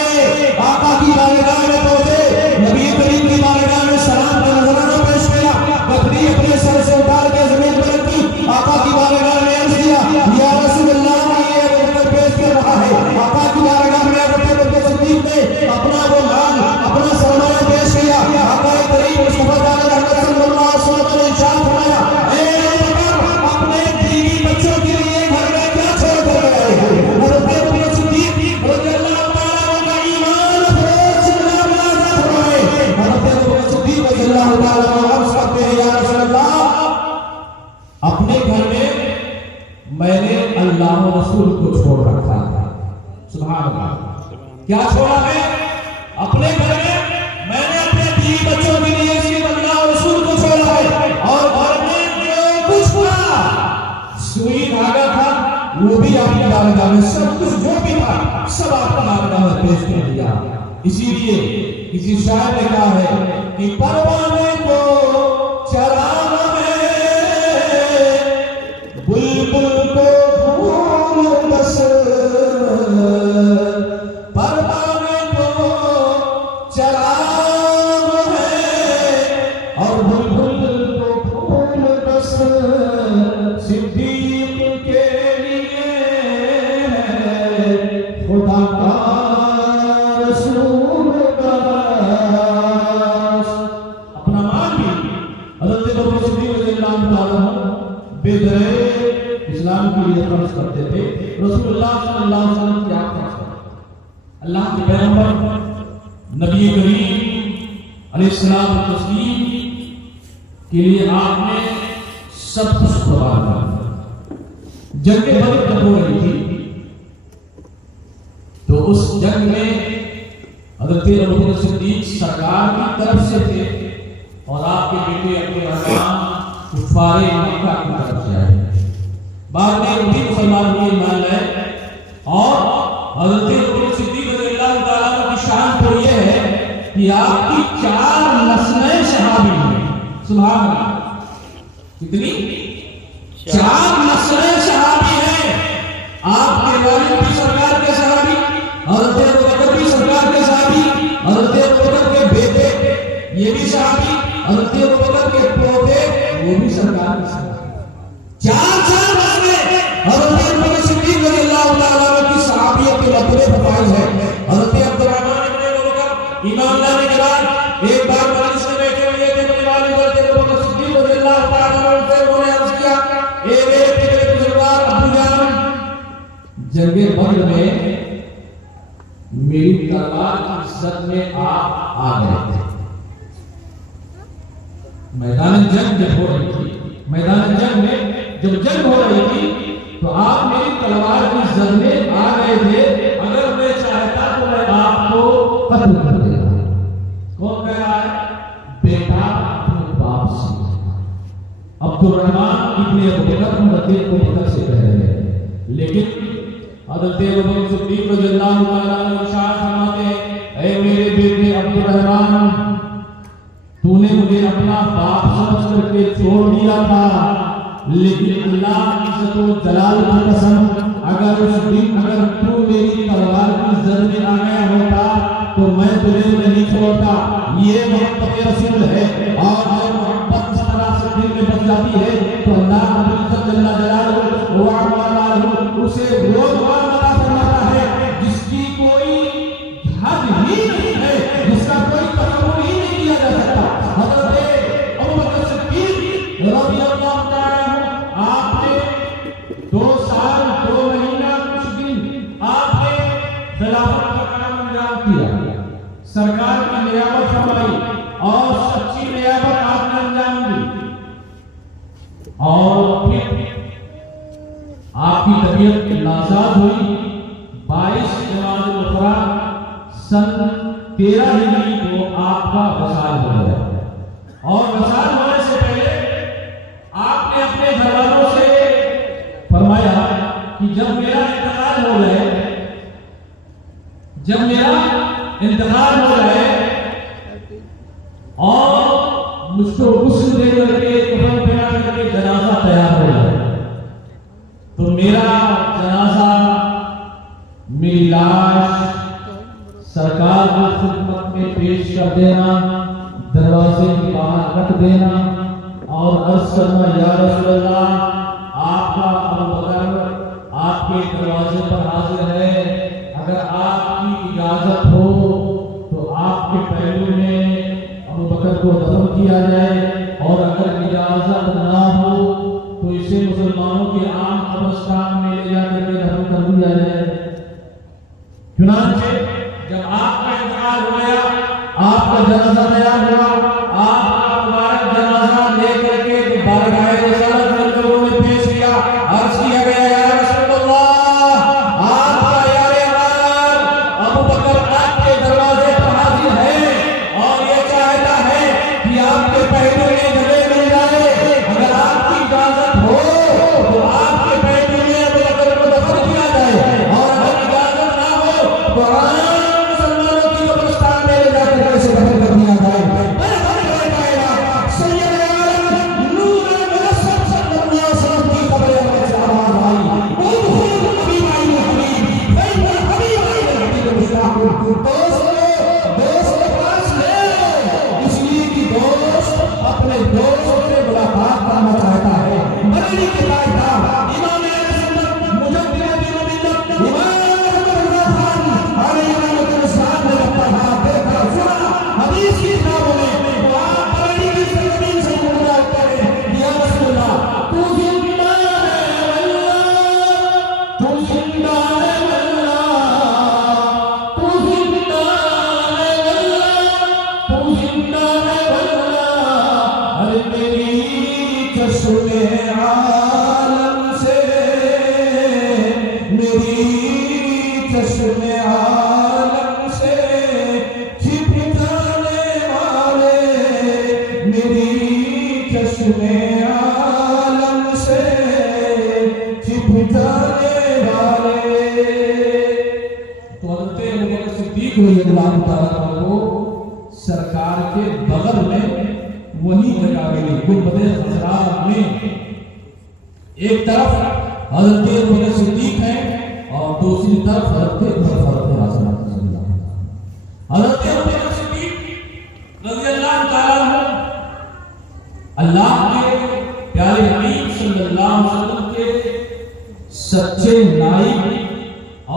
आका की बारगाह में पहुंचे, नबी करीम की बारगाह में सलाम का नजराना पेश किया, बकरी अपने सर से उतार के जमीन पर रखी, आका की बारगाह में अर्ज़ किया, या रसूलल्लाह, ये अबू बकर पेश कर रहा है। आका की बारगाह में हज़रत अबू बकर सिद्दीक ने अपना वो माल, अपना सरमाया पेश किया। आका करीम मुस्तफा रहमत सल्लल्लाहु अलैहि वसल्लम ने इरशाद फरमाया, ए अबू बकर, अपने बीवी बच्चों के लिए घर में क्या छोड़ कर गए हो? हज़रत अबू बकर सिद्दीक रज़ियल्लाहु ताला अन्हु का ईमान फरोज मुलाज़ा फरमाए। हज़रत अबू बकर सिद्दीक रज़ियल्लाहु ताला अन्हु अर्ज़ करते हैं, या रसूलल्लाह, अपने घर में मैंने अल्लाह और रसूल को छोड़ रखा है। सुभान अल्लाह। क्या छोड़ा है? अपने घर में मैंने अपने बीवी बच्चों के लिए सिर्फ अल्लाह और रसूल को छोड़ा है और घर में जो कुछ था, सुई धागा था, वो भी आपकी बारगाह में, सब कुछ जो भी था सब आपकी बारगाह में पेश कर दिया। इसीलिए किसी शायर ने कहा है कि परवाने को चराना है, बुलबुल को फूल बस, परवाने को चराना है और बुलबुल को फूल बस, सिद्दीक के लिए खुदा का रसूल का। अपना मान भी हज़रत अबू बकर सिद्दीक रज़ियल्लाहु ताला अन्हु बेदरे इस्लाम के लिए खर्च करते थे। रसूलुल्लाह सल्लल्लाहु अलैहि वसल्लम क्या खर्च करते? अल्लाह के पैगंबर नबी करीम अलैहिस्सलाम तस्लीम के लिए आपने सब कुछ कुर्बान कर दिया। जंग बदर जब हो रही थी तो उस जंग में हज़रत अबू बकर सिद्दीक सरकार की तरफ से थे और आपके बेटे अपने रहमान कुफारे मक्का की तरफ से आए। बाद में वो भी मुसलमान हुए, ईमान लाए और हज़रत अबू बकर सिद्दीक रज़ियल्लाहु ताला अन्हु की शान तो ये है कि आपकी 4 नस्लें सहाबी हैं। सुभान अल्लाह। कितनी? 4 नस्लें सहाबी हैं। आपके वालिद भी सरकार के सहाबी, हज़रत अबू बकर भी सरकार के सहाबी, हज़रत अबू बकर के बेटे ये भी सहाबी, हज़रत अबू बकर के पोते वो भी सरकार के सहाबी। 4 नस्लें हज़रत अबू बकर सिद्दीक रज़ियल्लाहु ताला अन्हु की सहाबियत के मर्तबे पर फाइज है। जंगे बद्र में मेरी तलवार की इज्जत में आप आ गए थे। मैदान जंग जब हो रही थी, मैदान जंग में जब जंग हो रही थी तो आप मेरी तलवार की इज्जत में आ गए थे। अगर मैं चाहता तो मैं आपको कत्ल कर देता। कौन कह रहा है? बेटा अपने बाप से। अब्दुल रहमान इब्ने अबू बकर रज़ियल्लाहु बकर से कह रहे हैं। लेकिन हज़रत अबू बकर सिद्दीक़ रज़ियल्लाहु तआला अन्हु इरशाद फरमाते हैं, ऐ मेरे बेटे अब्दुल रहमान, तूने मुझे अपना बाप समझ करके छोड़ दिया था, लेकिन अल्लाह की इज्जत व जलाल की कसम, अगर उस दिन अगर तू मेरी तलवार की इज्जत में आ गया होता तो मैं तुझे नहीं छोड़ता। ये मोहब्बत रसूल है। और जब मोहब्बत इस तरह से दिल में बस जाती है तो अल्लाह रब्बुल इज्जत जल्ला जलालहु व अज़्ज़ा उसे वो अता फरमाता है जिसकी कोई हद ही नहीं है, जिसका कोई तसव्वुर ही नहीं किया जा सकता। हज़रत अबू बकर सिद्दीक़ रज़ियल्लाहु तआला अन्हु, आपने 2 साल 2 महीना कुछ दिन आपने खिलाफत का काम अंजाम किया, सरकार की नियामत फरमाई और सच्ची नियामत आपने अंजाम दी। और फिर आपकी तबीयत नासाज हुई। 22 जमादुल उखरा सन 13 हिजरी को आपका वसाल हो गया। और वसाल होने से पहले आपने अपने घरवालों से फरमाया कि जब मेरा इंतकाल हो जाए, जब मेरा इंतकाल हो जाए और मुझको गुस्ल दे करके कफन पहना करके जनाजा तैयार हो जाए तो मेरा जनाजा, मेरी लाश सरकार की खिदमत में पेश कर देना, दरवाजे के बाहर रख देना और अर्ज करना, या रसूल अल्लाह, आपका अबू बकर आपके दरवाजे पर हाजिर है, अगर आपकी इजाजत हो तो आपके पहलू में अबू बकर को दफन किया जाए, और अगर इजाजत ना हो तो इसे मुसलमानों के आम कब्रिस्तान में ले जाकर के दफन कर दिया जाए। चुनांचे जब आपका इंतकाल हो गया, आपका जनाजा तैयार हुआ, आपका मुबारक जनाजा लेकर के बारगाह रिसालत में लोगों ने पेश किया। अर्ज किया गया, या रसूल अल्लाह, आपका यारे अमान अबू बकर आपके दरवाजे पर हाजिर है और ये चाहता है कि आपके पहलू में जगह मिल जाए। अगर आपकी इजाजत हो तो आपके पहलू में अबू बकर को दफन किया जाए, और अगर इजाजत ना हो तो मुसलमानों की कब्रिस्तान में ले जाकर के इसे दफन कर दिया जाए। अपने दोस्त से मुलाकात करना चाहता है। बरेली के ताजदार इमाम अहले सुन्नत मुजद्दिद मिल्लत इमाम अहमद खान अलैहि रहमतुल्लाह ने अपना देखा सुना हदीस की किताबों में, तो आप बरेली की सरजमीन से मुलाकात करें, या रसूल अल्लाह, तू जिंदा है अल्लाह, तू जिंदा है अल्लाह, तू जिंदा है अल्लाह, तू जिंदा है अल्लाह, अरे मेरी चश्मे आलम से, मेरी चश्मे आलम से छिप जाने वाले, मेरी चश्मे आलम से छिप जाने वाले। तो हज़रत अबू बकर सिद्दीक़ रज़ियल्लाहु तआला को सरकार के बगल में वही जगह मिली, गुंबदे खज़रा में। एक तरफ हज़रत अबू बकर सिद्दीक़ है और दूसरी तरफ हज़रत उमर हज़रत अबू बकर सिद्दीक़ रज़ियल्लाहु तआला अन्हु अल्लाह के प्यारे हबीब सल्लल्लाहु अलैहि वसल्लम के सच्चे नाइब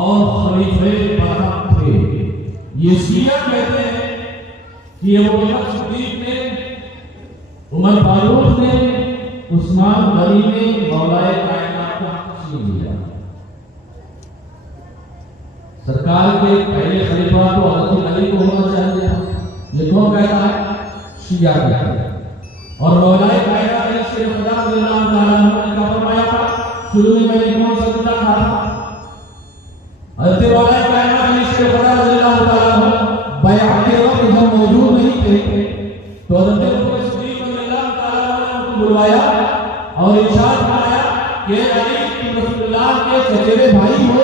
और खलीफे पाक थे। ये शिया कहते हैं कि अबू बकर सिद्दीक़ ने, उमर फारूक ने, उस्मान गनी ने मौलाए कायनात को छीन लिया। सरकार के पहले खलीफा तो हज़रत अली को होना चाहिए था। ये कौन कहता है? शिया कहता है। और मौलाए कायनात अली शेर खुदा रज़ियल्लाहु ताला अन्हु ने क्या फरमाया था? शुरू में मैंने कौन सा खुदा कहा था? हज़रत मौलाए कायनात अली शेर खुदा रज़ियल्लाहु ताला अन्हु बयान के वक्त जब मौजूद नहीं थे तो हज़रत अबू बकर सिद्दीक़ रज़ियल्लाहु ताला अन्हु ने उनको बुलवाया और इरशाद फरमाया कि अली रसूलुल्लाह के चचेरे भाई हो,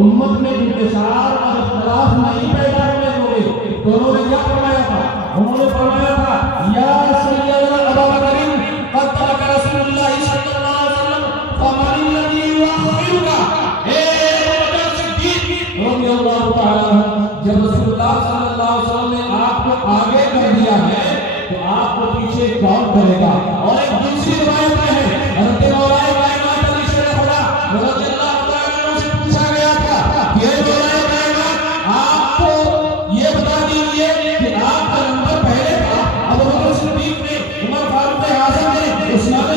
उम्मत में इंतशार और इख्तिलाफ नहीं पैदा होने दोगे। तो उन्होंने क्या फरमाया था? उन्होंने फरमाया था या सय्यदना अबू बकर क़द तरक रसूलुल्लाह सल्लल्लाहु अलैहि वसल्लम फमन लदी युअखिरुका। हे अबू बकर सिद्दीक़ रज़ियल्लाहु ताला अन्हु, जब रसूलुल्लाह सल्लल्लाहु अलैहि वसल्लम ने आपको आगे कर दिया है तो आपको पीछे कौन करेगा? और एक दूसरी रिवायत में है हज़रत मौलाए कायनात अली शेर खुदा रज़ियल्लाहु ताला अन्हु से पूछा गया था कि हे मौलाए कायनात, आपको ये बता दीजिए कि आपका नंबर पहले था, अबू बकर सिद्दीक़ ने, उमर फारूक आज़म ने, उस्मान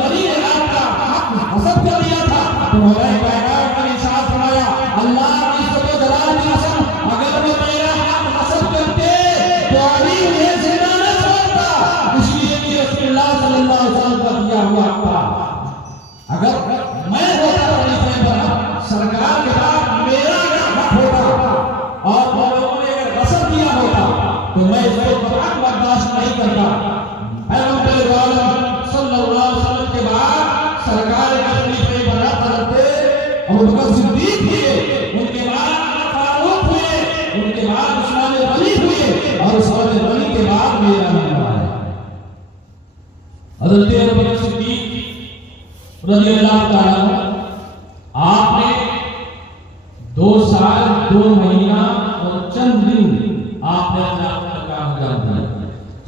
गनी ने आपका हक हसब कर दिया था। तो मौलाए कायनात ने इरशाद फरमाया अल्लाह की इज्जत व जलाल की कसम, अगर वो मेरा हक हसब करते तो अली उन्हें जिंदा न छोड़ता। इसलिए कि रसूलुल्लाह सल्लल्लाहु अलैहि वसल्लम का दिया हुआ था अगर मैं होता खलीफा बना, सरकार के बाद मेरा हक होता और लोगों ने अगर गसब किया होता तो मैं इसको कतई बर्दाश्त नहीं करता। पैगंबर आलम सल्लल्लाहु अलैहि वसल्लम के बाद सरकार के खलीफा बना करते अबू बकर सिद्दीक़ हुए, उनके बाद फारूक हुए, उनके बाद उस्मान गनी हुए और उस्मान गनी के बाद मेरा नंबर आया। हज़रत अबू बकर सिद्दीक़ रज़ियल्लाहु ताला अन्हु, आपने 2 साल 2 महीना और चंद दिन आपने खिलाफत का काम अंजाम दिया।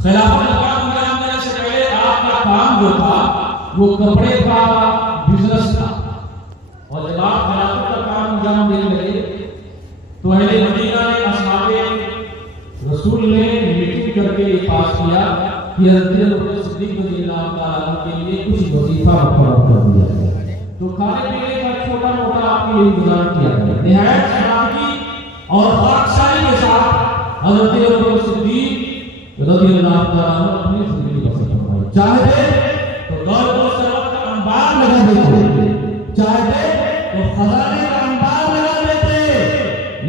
खिलाफत का काम अंजाम देने से पहले आपका काम जो था वो कपड़े का बिजनेस था। और जब आप खिलाफत का काम अंजाम देने लगे तो अहले मदीना ने असहाबे रसूल ने मीटिंग करके ये पास किया कि हज़रत अबू बकर सिद्दीक़ रज़ियल्लाहु ताला अन्हु के लिए कुछ वजीफा मुकर्रर कर दिया गया। तो खाने पीने का छोटा मोटा आपके लिए इंतजाम किया गया। निहायत सादगी और खाकसारी के साथ हज़रत अबू बकर सिद्दीक़ रज़ियल्लाहु ताला अन्हु अपनी जिंदगी बसर फरमाई। चाहते तो दौर सरवत का अंबार लगा देते, चाहते तो खजाने का अंबार लगा देते,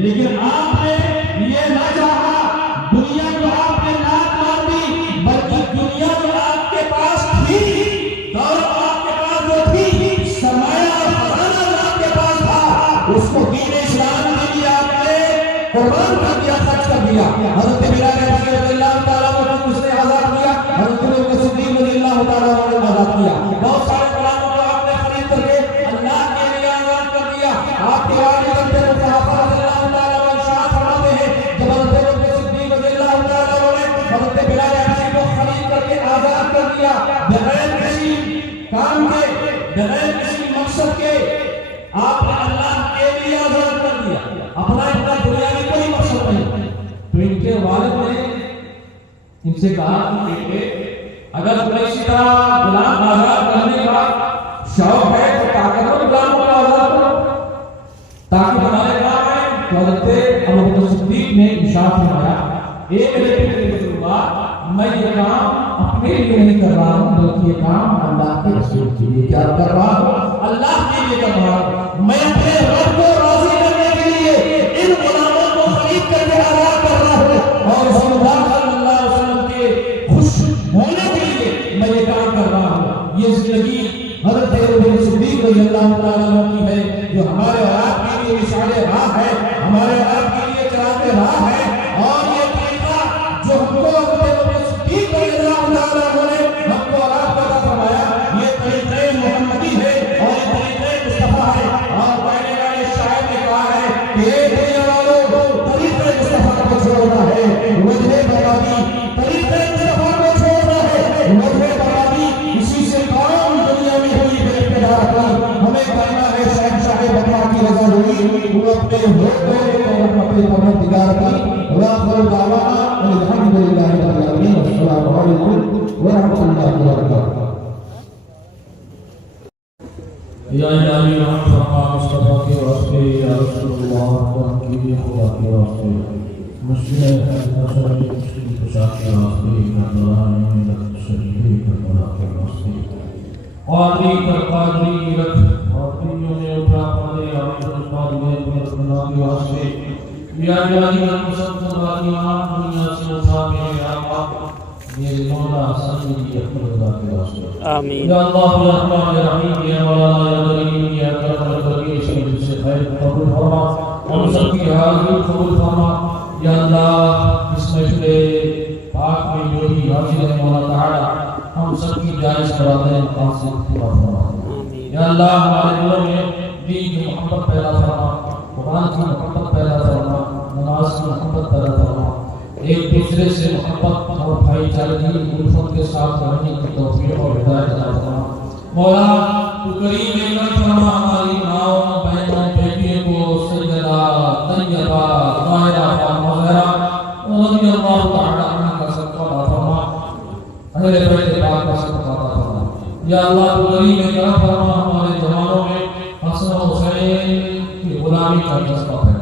लेकिन आपने ये ना चाहा। दुनिया को आपने लात मार दी, बल्कि दुनिया जो आपके पास थी, दौलत आपके पास जो थी, सरमाया और खजाना जो आपके पास था, उसको दीन इस्लाम के लिए आपने कुर्बान कर दिया, खर्च कर दिया। हज़रत बिलाल रज़ियल्लाहु ताला अन्हु को उसने आजाद किया, हज़रत अबू बकर सिद्दीक़ रज़ियल्लाहु ताला अन्हु ने आजाद किया। बहुत सारे गुलामों को आपने खरीद करके अल्लाह के लिए आजाद कर दिया। आपके वालिद हज़रत मुस्तफा रज़ियल्लाहु ताला अन्हु इरशाद फरमाते हैं, जब हज़रत अबू बकर सिद्दीक़ रज़ियल्लाहु ताला अन्हु ने हज़रत बिलाल को खरीद करके आजाद कर दिया, बगैर किसी काम के, बगैर किसी मकसद के, आपने अल्लाह के लिए आजाद कर दिया। अपना इतना दुनियावी कोई मकसद नहीं। तो इनके वालिद ने इनसे कहा कि अगर तुम्हें इसी तरह गुलाम आजाद करने का शौक है तो ताकतवर गुलामों को आजाद करो ताकि हमारे काम आए। तो हज़रत अबू बकर सिद्दीक़ ने इरशाद फरमाया, एक मैं ये काम अपने लिए नहीं कर रहा हूँ, बल्कि ये काम अल्लाह के रसूल के लिए क्या कर रहा हूँ, अल्लाह के लिए कर रहा हूँ। मैं अपने रब को राजी करने के लिए इन गुलामों को खरीद करके आजाद कर रहा हूँ और रसूलुल्लाह सल्लल्लाहु अलैहि वसल्लम के खुश होने के लिए मैं ये काम कर रहा हूँ। ये जिंदगी हज़रत अबू बकर सिद्दीक़ रज़ियल्लाहु ताला अन्हु की है, जो हमारे और आपके लिए मिसाले राह है, हमारे और आपके लिए चलाते राह है। और ये तरीका जो हमको हमको और आपको अता फरमाया, ये तरीक़े मोहम्मदी है और ये तरीक़े मुस्तफ़ा है। और पहले वाले शायर ने कहा है कि ये दुनिया वालों तरीक़े मुस्तफ़ा को छोड़ना है, वजह बर्बादी, तरीक़े मुस्तफ़ा को छोड़ना है, वजह बर्बादी। इसी से काम दुनिया में हुई बेइक़्तिदार पर हमें करना है शहंशाह बक़ा की रज़ा हुई, वो अपने होठों और अपने परवरदिगार की वाखिर दावाना अल्हम्दुलिल्लाहि रब्बिल आलमीन। अस्सलामु अलैकुम व रहमतुल्लाहि व बरकातुहू। या इलाही रहम फरमा मुस्तफा के वास्ते या रसूलुल्लाह के खुदा के वास्ते मुस्लिम कुशा के वास्ते नदरान शरीर करबला के वास्ते क़ादरी कर क़ादरी रख और दुनिया में उठा पड़े और उस्ताद में खुदा के वास्ते या इलाही हम सब दुनिया से उठा के या मेरे मौला सभी की खुदा के वास्ते आमीन। या अल्लाह या रहमान या रहीम या मौलाना या करीम या करम करके से खैर कबूल फरमा हम सब की हाजिरी कबूल फरमा या अल्लाह इस महफिल पाक में जो भी हाजिर है मौला ताला हम सब की जायज कराते हैं कासिम पूरा फरमा या अल्लाह हमारे दिलों में दीन की मोहब्बत पैदा फरमा कुरान की मोहब्बत पैदा फरमा नमाज की मोहब्बत पैदा फरमा एक दूसरे से मोहब्बत और भाईचारे की उल्फत के साथ रहने की तौफीक और हिदायत अता फरमा मौला तू करीम नेमत फरमा हमारी माओ बहनों बेटियों को सज्जदा तैयबा ताहिरा वगैरह रज़ी अल्लाह तआला अन्हा का सदका अता फरमा अहले बैत पाक का सदका अता फरमा या अल्लाह तू करीम नेमत फरमा हमारे जवानों में हसन हुसैन की गुलामी का जज्बा पैदा